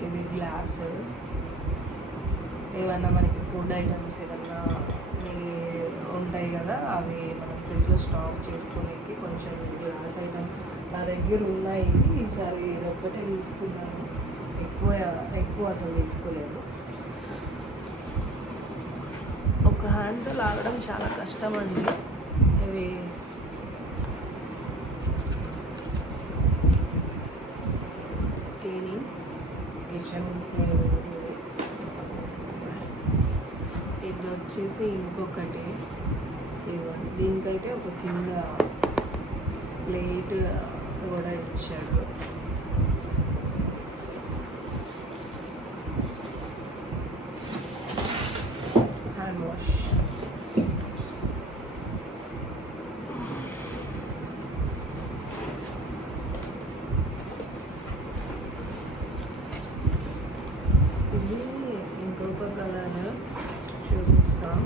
ఇది గ్లాస్, ఏమన్నా మనకి ఫుడ్ ఐటమ్స్ ఏదన్నా ఉంటాయి కదా, అవి మనం ఫ్రిడ్జ్లో స్టాక్ చేసుకోనికి కొంచెం గ్లాస్ ఐటమ్ నా దగ్గర ఉన్నాయి. ఈసారి ఇది ఒక్కటే తీసుకున్నాను, ఎక్కువ అసలు తీసుకోలేదు. ఒక హ్యాండ్తో లాగడం చాలా కష్టం అండి. ఇవి క్లీనింగ్ కిచెన్ క్లీనింగ్. ఇది వచ్చేసి ఇంకొకటి, ఇదిగోండి. దీనికైతే ఒక కింద ప్లేట్ కూడా ఇచ్చాడు. Hand wash. ఇది ఇంకొక కలర్ చూపిస్తాం.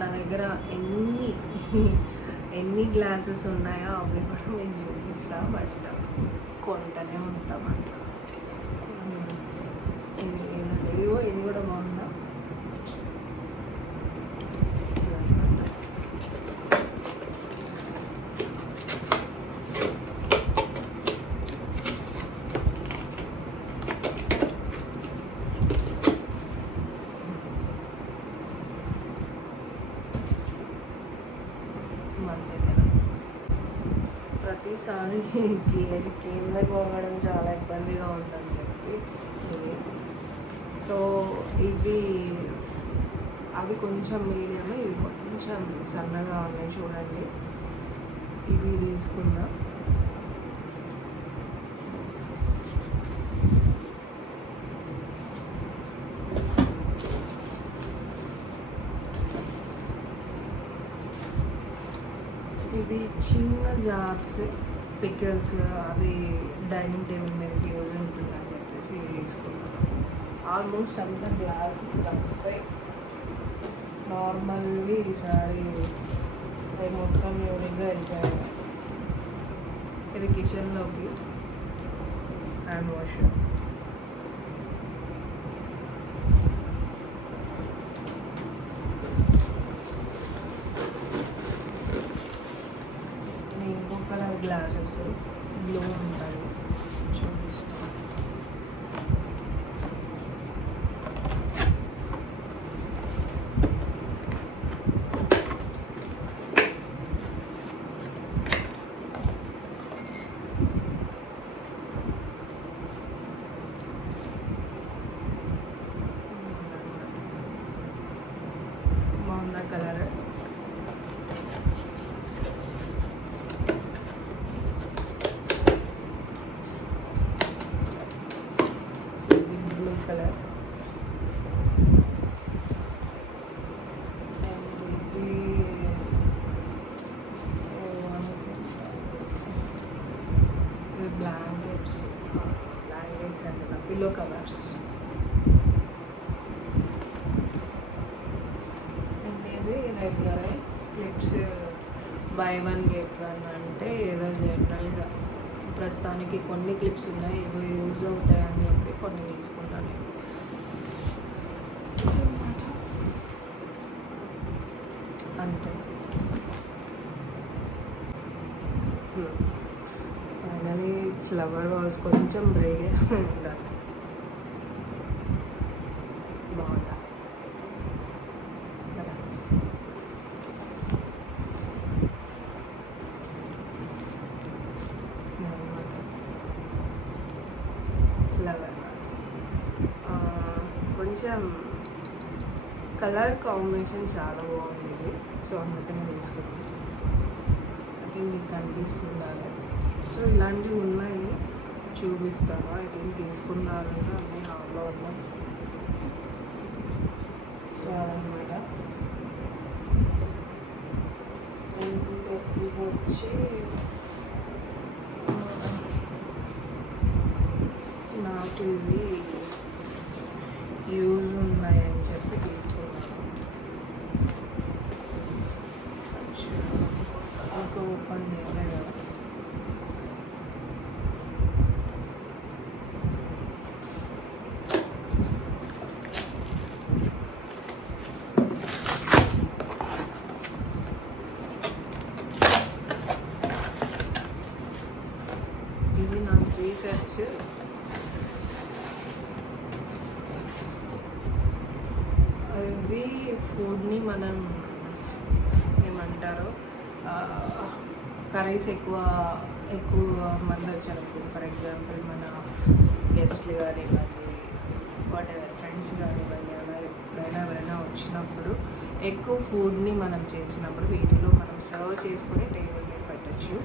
నా దగ్గర ఎన్ని గ్లాసెస్ ఉన్నాయో అవి కూడా మేము చూపిస్తా. బట్ కొంటనే ఉంటాం అట్లా. ఇది కూడా బాగుందా? ప్రతిసారి కేంద్ర పోవడం చాలా ఇబ్బందిగా ఉందని చెప్పి ఇది. సో అవి కొంచెం మీడియం, ఇవి కొంచెం సన్నగా ఉన్నాయి చూడండి. ఇవి తీసుకున్నా. ఇవి చిన్న జార్స్, పికిల్స్, అవి డైనింగ్ టేబుల్ మీదకి యూజ్ ఉంటుందని చెప్పేసి తీసుకున్నాను. ఆల్మోస్ట్ అంతా గ్లాసెస్ రఫ్ఫై నార్మల్వి ఈసారి అవి మొత్తం యూనిక్గా వెళ్ళిపోయాయి. ఇది కిచెన్లోకి హ్యాండ్ వాష్. గ్లాసెస్ బ్లూ ఉంటాయి, చూపిస్తాను. బాగుందా కలర్? కలర్. అండ్ ఇది blankets and pillow covers. And ఇది రెగ్యులర్ క్లిప్స్, బై 1 get 1 అంటే ఏదో జనరల్గా ప్రస్తుతానికి కొన్ని క్లిప్స్ ఉన్నాయి, ఇవి యూజ్ అవుతాయని చెప్పి కొన్ని తీసుకుంటాను. అంతే. ఫైనలీ ఫ్లవర్ వాజ్ కొంచెం డ్రైగా ఉండాలి. బాగుందా? ఫ్లవర్ వాజ్ కొంచెం కలర్ కాంబినేషన్ చాలా బాగుంది ఇది. సో అందుకనే తీసుకున్నాను. అది మీకు కనిపిస్తుండాలి. సో ఇలాంటివి ఉన్నాయి, చూపిస్తాను. ఐ థింక్ తీసుకున్నారంటే అన్నీ హాల్లో ఉన్నాయి. సో అదనమాట. ఇది వచ్చి నాకు ఇవి యూజ్ ఉన్నాయని చెప్పి తీసుకున్నాను. ఒక ఓపెన్ చేయలే కదా. ఇది నా 3 sets. ఇవి ఫుడ్ని మనం ఏమంటారు, కర్రీస్ ఎక్కువ మంది వచ్చినప్పుడు, ఫర్ ఎగ్జాంపుల్ మన గెస్ట్లు కానివ్వండి, వాట్ ఎవర్ ఫ్రెండ్స్ కానివ్వండి, అలా ఎప్పుడైనా ఎవరైనా వచ్చినప్పుడు ఎక్కువ ఫుడ్ని మనం చేసినప్పుడు వీటిలో మనం సర్వ్ చేసుకొని టేబుల్ మీద పెట్టచ్చు.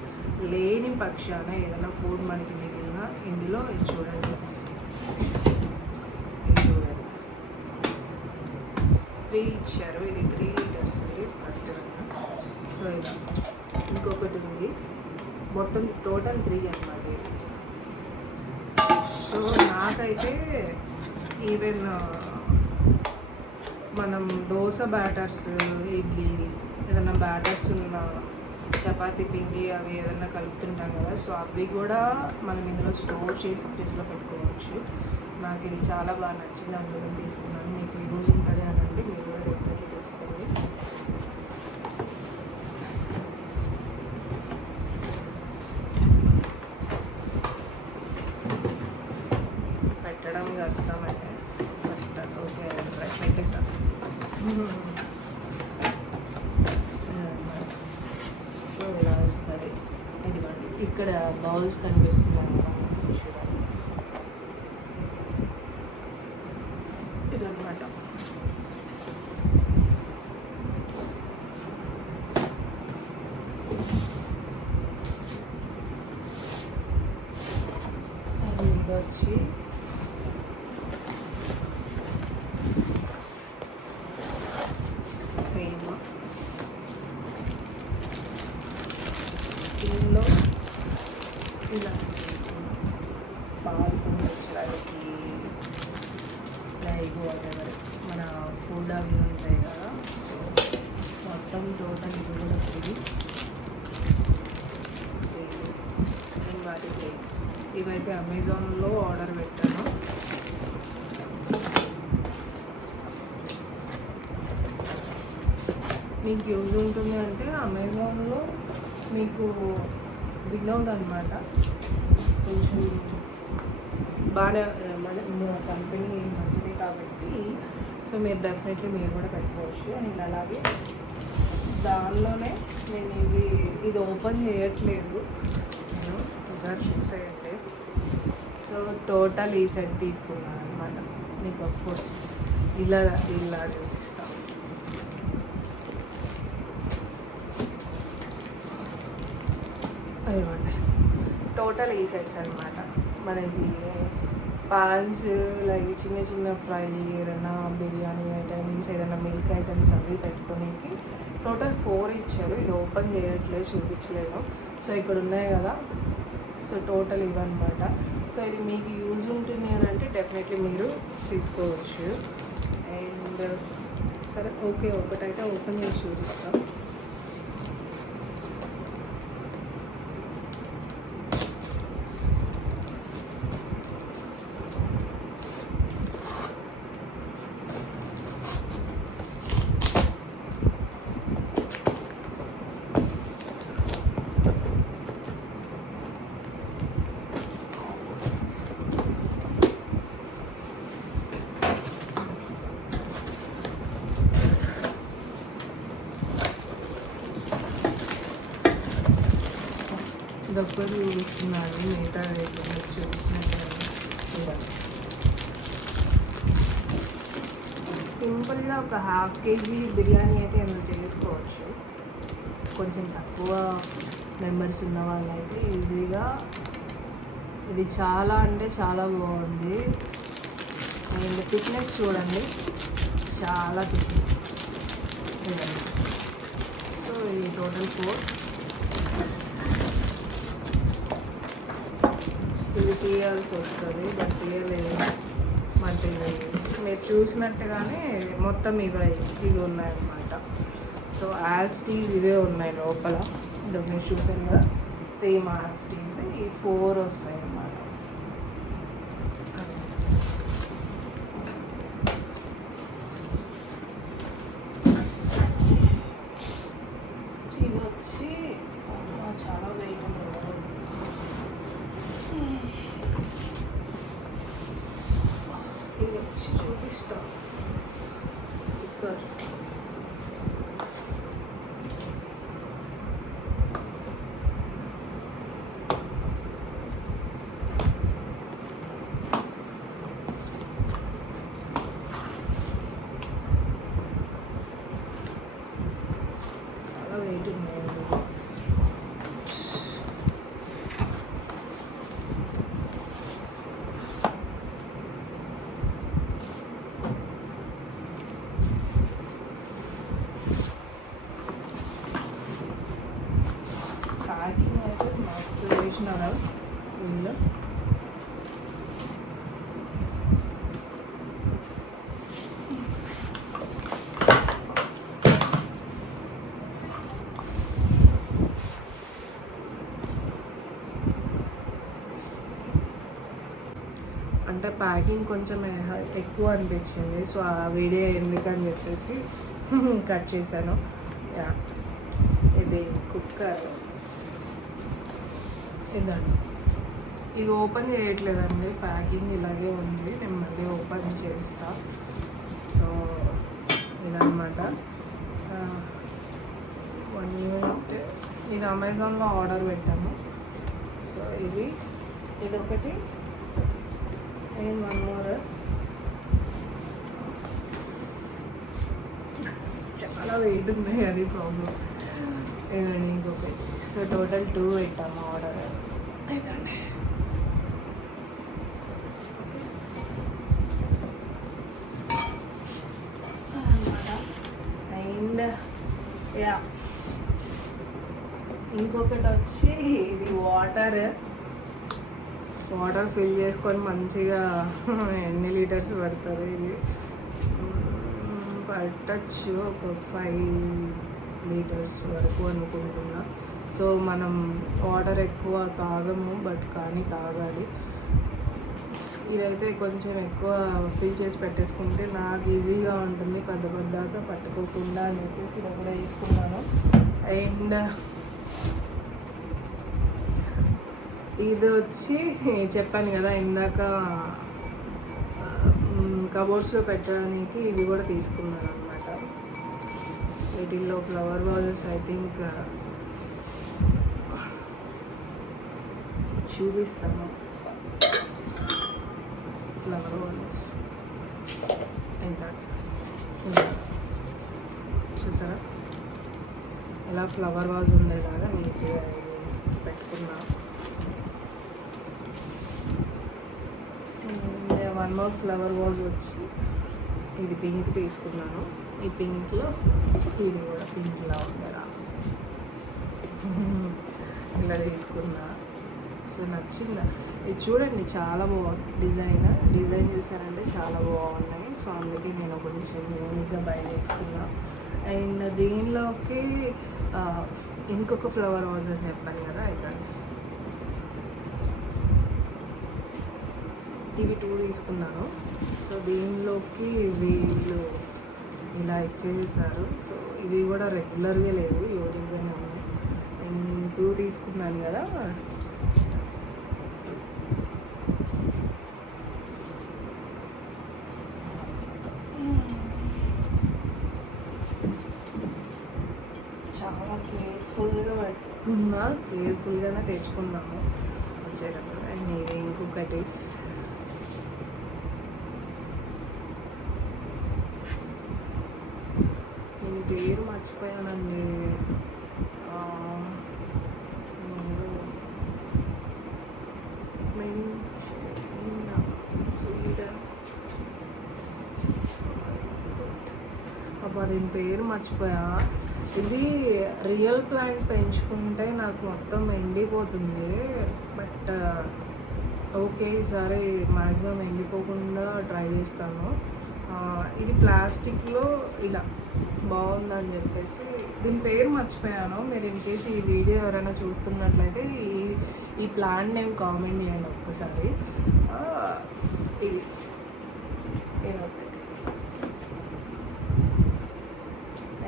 లేని పక్షాన ఏదైనా ఫుడ్ మనకి మిగిలిన ఇందులో ఇది చూడండి, ఇచ్చారు. ఇది 3 liters ఉంది ఫస్ట్. సో ఇలా ఇంకొకటి ఉంది, మొత్తం టోటల్ 3 అన్నమాట. సో నాకైతే ఈవెన్ మనం దోశ బ్యాటర్స్, ఇడ్లీ ఏదైనా బ్యాటర్స్ ఉన్న చపాతీ పిండి అవి ఏదైనా కలుపుతుంటాం కదా, సో అవి కూడా మనం ఇందులో స్టోర్ చేసి ఫ్రిడ్జ్లో పెట్టుకోవచ్చు. నాకు ఇది చాలా బాగా నచ్చింది, అందులో తీసుకున్నాను. మీకు యూజ్ ఉంటుంది అని అంటే మీరు కూడా డెఫినెట్లీ తీసుకోండి. పెట్టడం కష్టమైతే ఓకే పెట్టేసాను. సో ఇలా వస్తుంది. ఇదిగోండి ఇక్కడ బౌల్స్ కనిపిస్తున్నాయి కదా, చూడండి ఇదన్నమాట. ఇది వచ్చి సేమ్ స్టీల్లో ఇలా తీసుకున్నాం. పాలు పొంగించడానికి లైక్ వాటెవర్ మన ఫుడ్ అవి ఉంటాయి కదా, సో మొత్తం టోటల్ ఇది కూడా ఫ్రీ. స్టీల్ అండ్ వాటి ప్లేట్స్ ఇవైతే అమెజాన్లో ఆర్డర్ పెట్టాను. మీకు యూజ్ ఉంటుంది అంటే అమెజాన్లో మీకు వినోద్ అనమాట, కొంచెం బాగా మన కంపెనీ మంచిది కాబట్టి సో మీరు డెఫినెట్లీ మీరు కూడా పెట్టుకోవచ్చు. అండ్ అలాగే దానిలోనే నేను ఇది ఓపెన్ చేయట్లేదు, నేను ఒకసారి చూసేయండి. సో టోటల్ ఈ సెట్ తీసుకున్నాను అనమాట. మీకు అఫ్కోర్స్ ఇలా చూపిస్తాను. అయ్యండి టోటల్ ఈ సెట్స్ అనమాట. మనకి పాన్స్ లైక్ చిన్న చిన్న ఫ్రై, ఏదైనా బిర్యానీ ఐటమ్స్, ఏదైనా మిల్క్ ఐటమ్స్ అవి పెట్టుకోనికి టోటల్ 4 ఇచ్చారు. ఇది ఓపెన్ చేయట్లేదు, చూపించలేను. సో ఇక్కడ ఉన్నాయి కదా, సో టోటల్ ఇవన్నమాట. సో ఇది మీకు యూజ్ ఉంటుంది అని అంటే డెఫినెట్లీ మీరు తీసుకోవచ్చు. అండ్ సరే ఓకే, ఒకటైతే ఓపెన్ చేసి చూపిస్తాం. దొక్కలు చూపిస్తున్నాను, మిగతా చూపించినట్టు సింపుల్గా ఒక ½ కేజీ బిర్యానీ అయితే ఎందుకు చేసుకోవచ్చు. కొంచెం తక్కువ మెంబర్స్ ఉన్న వాళ్ళైతే ఈజీగా. ఇది చాలా అంటే చాలా బాగుంది. అండ్ థిక్నెస్ చూడండి, చాలా థిక్నెస్. సో ఇది టోటల్ 4. ఇది తీయాల్సి వస్తుంది, బట్ తీయలేదు. అంటే మీరు చూసినట్టుగానే మొత్తం ఇవి ఉన్నాయన్నమాట. సో యాస్టీస్ ఇవే ఉన్నాయి లోపల, ఇది మీరు చూసాను కదా, సేమ్ యాస్టీస్. ఈ 4 వస్తాయి అన్నమాట. ఇది వచ్చి చాలా వెయిట్ ఉంది. ఇది వచ్చి చూపిస్తాం కుక్కర్. చాలా వెయిట్ ఉన్నాయి. ప్యాకింగ్ అయితే మస్తు వేసినారు ఇందులో. అంటే ప్యాకింగ్ కొంచెం ఎక్కువ అనిపించింది. సో ఆ వీడియో ఎందుకని చెప్పేసి కట్ చేశాను. యా, ఇది కుక్కర్ ఇదండి. ఇది ఓపెన్ చేయట్లేదండి, ప్యాకింగ్ ఇలాగే ఉంది. నేను మళ్ళీ ఓపెన్ చేస్తా. సో ఇదన్నమాట 1 యూనిట్. ఇది అమెజాన్లో ఆర్డర్ పెట్టాము. సో ఇదొకటి అండ్ 1 మోర్. చాలా వెయిట్ ఉన్నాయి, అది ప్రాబ్లం. ఇదండి ఇంకొకటి. సో టోటల్ 2 పెట్టాము ఆర్డర్. ఇదండి. అండ్ యా, ఇంకొకటి వచ్చి ఇది వాటర్ ఫిల్ చేసుకొని మంచిగా ఎన్ని లీటర్స్ పడుతుంది ఇది పట్టచ్చు, ఒక 5 లీటర్స్ వరకు అనుకుంటున్నా. సో మనం వాటర్ ఎక్కువ తాగము, బట్ కానీ తాగాలి. ఇదైతే కొంచెం ఎక్కువ ఫిల్ చేసి పెట్టేసుకుంటే నాకు ఈజీగా ఉంటుంది, పెద్దగా పట్టుకోకుండా అని చెప్పేసి ఇది కూడా వేసుకున్నాను. అండ్ ఇది వచ్చి చెప్పాను కదా ఇందాక, కబోర్డ్స్లో పెట్టడానికి ఇవి కూడా తీసుకున్నాను అనమాట. వీటిల్లో ఫ్లవర్ వాజెస్ ఐ థింక్ చూపిస్తాను. ఫ్లవర్ వాజెస్ ఎంత చూసారా, ఇలా ఫ్లవర్ వాజ్ ఉండేలాగా నీట్గా పెట్టుకున్నా. 1 మోర్ ఫ్లవర్ వాజ్ వచ్చి ఇది పింక్ తీసుకున్నాను. ఈ పింక్లో ఇది కూడా పింక్లా ఉండేలా ఇలా తీసుకున్నా. సో నచ్చిందా? ఇది చూడండి, చాలా బాగుంది. డిజైన్ చూసారంటే చాలా బాగున్నాయి. సో అందుకే నేను కొంచెం యూనిక్గా బై చేసుకున్నా. అండ్ దీనిలోకి ఇంకొక ఫ్లవర్ వాజ్ అని చెప్పాను కదా, అయితే ఇవి 2 తీసుకున్నాను. సో దీనిలోకి వీళ్ళు ఇలా ఇచ్చేసారు. సో ఇవి కూడా రెగ్యులర్గా లేవు, యూనిక్గానే ఉన్నాయి. అండ్ 2 తీసుకున్నాను కదా, చాలా కేర్ఫుల్గానే తెచ్చుకున్నాము వచ్చేటప్పుడు. అండ్ ఇది ఇంకొకటి నేను పేరు మర్చిపోయానండి. అబ్బా దీని పేరు మర్చిపోయా. ఇది రియల్ ప్లాంట్ పెంచుకుంటే నాకు మొత్తం ఎండిపోతుంది, బట్ ఓకే ఈసారి మ్యాక్సిమం ఎండిపోకుండా ట్రై చేస్తాను. ఇది ప్లాస్టిక్లో ఇలా బాగుందని చెప్పేసి దీని పేరు మర్చిపోయాను. మీరు ఇన్ కేసు ఈ వీడియో ఎవరైనా చూస్తున్నట్లయితే ఈ ప్లాంట్ నేమ్ కామెంట్ చేయండి ఒక్కసారి. ఇది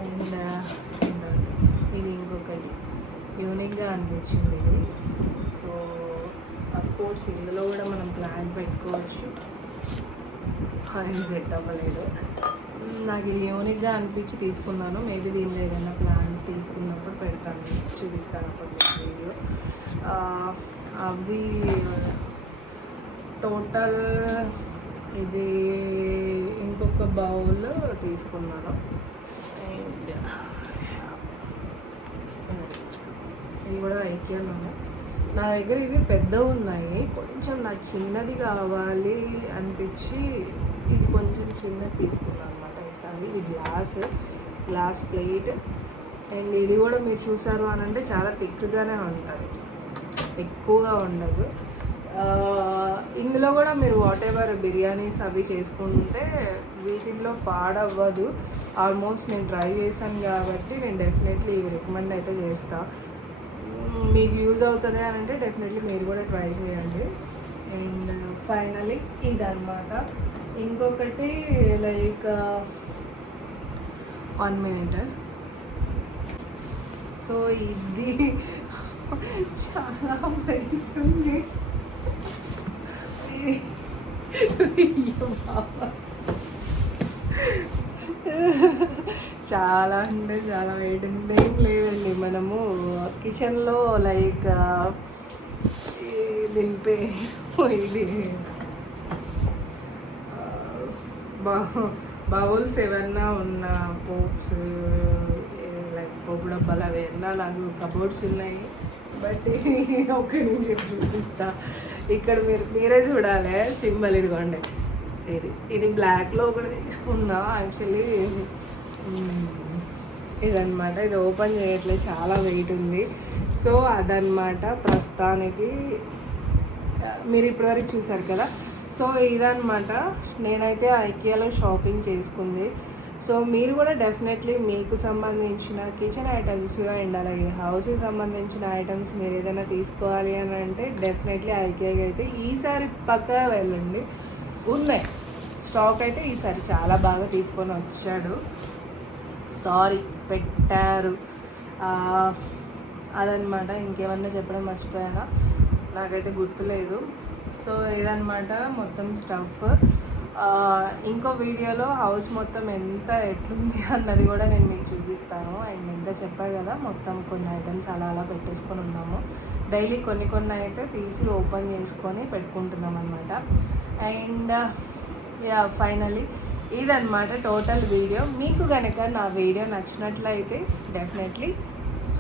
అండ్ ఇది ఇంకొకటి యూనిక్గా అనిపించింది ఇది. సో అఫ్కోర్స్ ఇందులో కూడా మనం ప్లాంట్ పెట్టుకోవచ్చు. అది సెట్ అవ్వలేదు, నాకు ఇది యూనిక్గా అనిపించి తీసుకున్నాను. మేబీ దీనిలో ఏదైనా ప్లాంట్ తీసుకున్నప్పుడు పెడతాను, చూపిస్తాను అప్పుడు వీడియో. అవి టోటల్ ఇది ఇంకొక బౌల్ తీసుకున్నాను. అండ్ ఇది కూడా ఐకియాలో ఉన్నాయి. నా దగ్గర ఇవి పెద్దవి ఉన్నాయి, కొంచెం నాకు చిన్నది కావాలి అనిపించి ఇది కొంచెం చిన్నది తీసుకున్నాను అనమాట ఈసారి. ఇది గ్లాస్ ప్లేట్. అండ్ ఇది కూడా మీరు చూసారు అని అంటే చాలా థిక్గానే ఉంటుంది, ఎక్కువగా ఉండదు. ఇందులో కూడా మీరు వాటెవర్ బిర్యానీస్ అవి చేసుకుంటే వీటిల్లో పాడవ్వదు. ఆల్మోస్ట్ నేను ట్రై చేశాను కాబట్టి నేను డెఫినెట్లీ ఇవి రికమెండ్ అయితే చేస్తాను. మీకు యూజ్ అవుతుంది అని అంటే డెఫినెట్లీ మీరు కూడా ట్రై చేయండి. అండ్ ఫైనలీ ఇదన్నమాట. ఇంకొకటి లైక్ 1 minute. సో ఇది చాలా వెయిట్ ఉంది. చాలా అంటే చాలా వెయిట్ ఉంది. ఏం లేదండి, మనము కిచెన్లో లైక్ దీని పేరు ఇది బౌల్స్ ఏమన్నా ఉన్న పోప్స్ లైక్ పోపు డబ్బాలు అవి ఏమన్నా నాకు కబోర్డ్స్ ఉన్నాయి. బట్ ఒక నిమిషం చూపిస్తా. ఇక్కడ మీరే చూడాలి సింబల్. ఇదిగోండి, ఇది బ్లాక్లో కూడా తీసుకున్నా యాక్చువల్లీ. ఇదన్నమాట. ఇది ఓపెన్ చేయట్లేదు, చాలా వెయిట్ ఉంది. సో అదనమాట ప్రస్తుతానికి మీరు ఇప్పటివరకు చూసారు కదా. సో ఇదన్నమాట నేనైతే ఐకియాలో షాపింగ్ చేసుకుంది. సో మీరు కూడా డెఫినెట్లీ మీకు సంబంధించిన కిచెన్ ఐటమ్స్ అండ్ అలాగే హౌస్కి సంబంధించిన ఐటమ్స్ మీరు ఏదైనా తీసుకోవాలి అని అంటే డెఫినెట్లీ ఐకియాకి అయితే ఈసారి పక్కా వెళ్ళండి. ఉన్నాయి స్టాక్ అయితే ఈసారి చాలా బాగా తీసుకొని వచ్చాడు. సారీ పెట్టారు. అదనమాట. ఇంకేమన్నా చెప్పడం మర్చిపోయానా, నాకైతే గుర్తులేదు. సో ఇదనమాట మొత్తం స్టఫ్. ఇంకో వీడియోలో హౌస్ మొత్తం ఎట్లుంది అన్నది కూడా నేను మీకు చూపిస్తాను. అండ్ ఇంకా చెప్పా కదా, మొత్తం కొన్ని ఐటమ్స్ అలా పెట్టేసుకొని ఉన్నాము. డైలీ కొన్ని అయితే తీసి ఓపెన్ చేసుకొని పెట్టుకుంటున్నాం అనమాట. అండ్ ఫైనలీ ఇదన్నమాట టోటల్ వీడియో. మీకు కనుక నా వీడియో నచ్చినట్లయితే డెఫినెట్లీ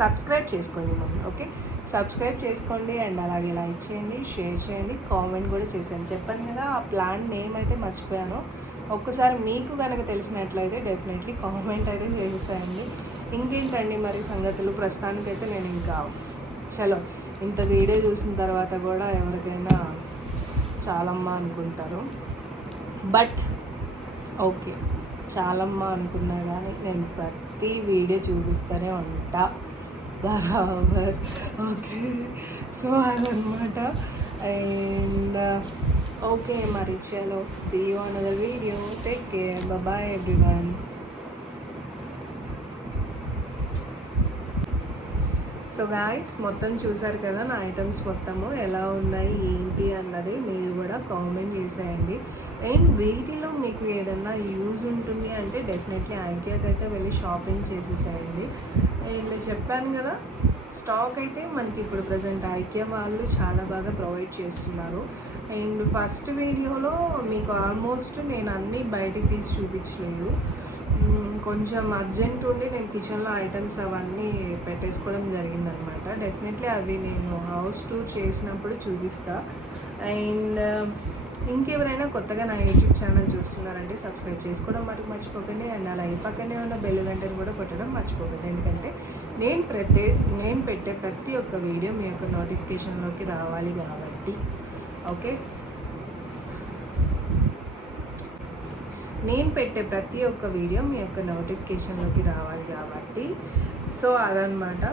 సబ్స్క్రైబ్ చేసుకోండి ముందు. ఓకే, సబ్స్క్రైబ్ చేసుకోండి అండ్ అలాగే లైక్ చేయండి, షేర్ చేయండి, కామెంట్ కూడా చేశాను. చెప్పాను కదా, ఆ ప్లాన్ నేమ్ అయితే మర్చిపోయాను. ఒక్కసారి మీకు కనుక తెలిసినట్లయితే డెఫినెట్లీ కామెంట్ అయితే చేసేసాయండి. ఇంకేంటండి మరి సంగతులు. ప్రస్తుతానికైతే నేను ఇంకా చలో ఇంత వీడియో చూసిన తర్వాత కూడా ఎవరికైనా చాలమ్మా అనుకుంటారు. బట్ ఓకే, చాలమ్మా అనుకున్నా కానీ నేను ప్రతి వీడియో చూపిస్తూనే ఉంటా బరాబర్. ఓకే, సో అదనమాట. అండ్ ఓకే మరి చలో, see you another video. Take care, bye everyone. So guys, మొత్తం చూసారు కదా నా ఐటమ్స్ మొత్తము ఎలా ఉన్నాయి ఏంటి అన్నది మీరు కూడా కామెంట్ చేసేయండి. అండ్ వీటిలో మీకు ఏదన్నా యూజ్ ఉంటుంది అంటే డెఫినెట్లీ ఐకియాకి అయితే వెళ్ళి షాపింగ్ చేసేసేయండి. అండ్ చెప్పాను కదా, స్టాక్ అయితే మనకి ఇప్పుడు ప్రజెంట్ ఐకియా వాళ్ళు చాలా బాగా ప్రొవైడ్ చేస్తున్నారు. అండ్ ఫస్ట్ వీడియోలో మీకు ఆల్మోస్ట్ నేను అన్నీ బయటికి తీసి చూపించలేదు. కొంచెం అర్జెంట్ ఉండి నేను కిచెన్లో ఐటమ్స్ అవన్నీ పెట్టేసుకోవడం జరిగిందనమాట. డెఫినెట్లీ అవి నేను హౌస్ టూర్ చేసినప్పుడు చూపిస్తా. అండ్ ఇంకెవరైనా కొత్తగా నా యూట్యూబ్ ఛానల్ చూస్తున్నారంటే సబ్స్క్రైబ్ చేసుకోవడం మటుకు మర్చిపోకండి. అండ్ అలా ఈ పక్కనే ఉన్న బెల్ గంటను కూడా కొట్టడం మర్చిపోకండి. ఎందుకంటే నేను పెట్టే ప్రతి ఒక్క వీడియో మీ యొక్క నోటిఫికేషన్లోకి రావాలి కాబట్టి. ఓకే, నేను పెట్టే ప్రతి ఒక్క వీడియో మీ యొక్క నోటిఫికేషన్లోకి రావాలి కాబట్టి. సో అదనమాట.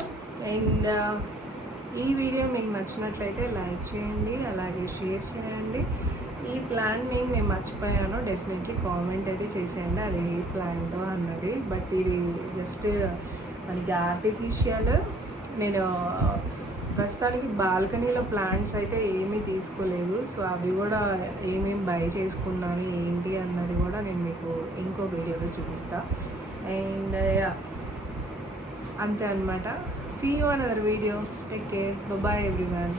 అండ్ ఈ వీడియో మీకు నచ్చినట్లయితే లైక్ చేయండి, అలాగే షేర్ చేయండి. ఈ ప్లాన్ నేను మర్చిపోయాను, డెఫినెట్లీ కామెంట్ అయితే చేసేయండి అది ఏ ప్లాంటో అన్నది. బట్ ఇది జస్ట్ మనకి ఆర్టిఫిషియల్. నేను ప్రస్తుతానికి బాల్కనీలో ప్లాంట్స్ అయితే ఏమీ తీసుకోలేదు. సో అవి కూడా ఏమేమి బై చేసుకున్నాను ఏంటి అన్నది కూడా నేను మీకు ఇంకో వీడియోలో చూపిస్తా. అండ్ అంతే అనమాట. See you another video. Take care, bye everyone.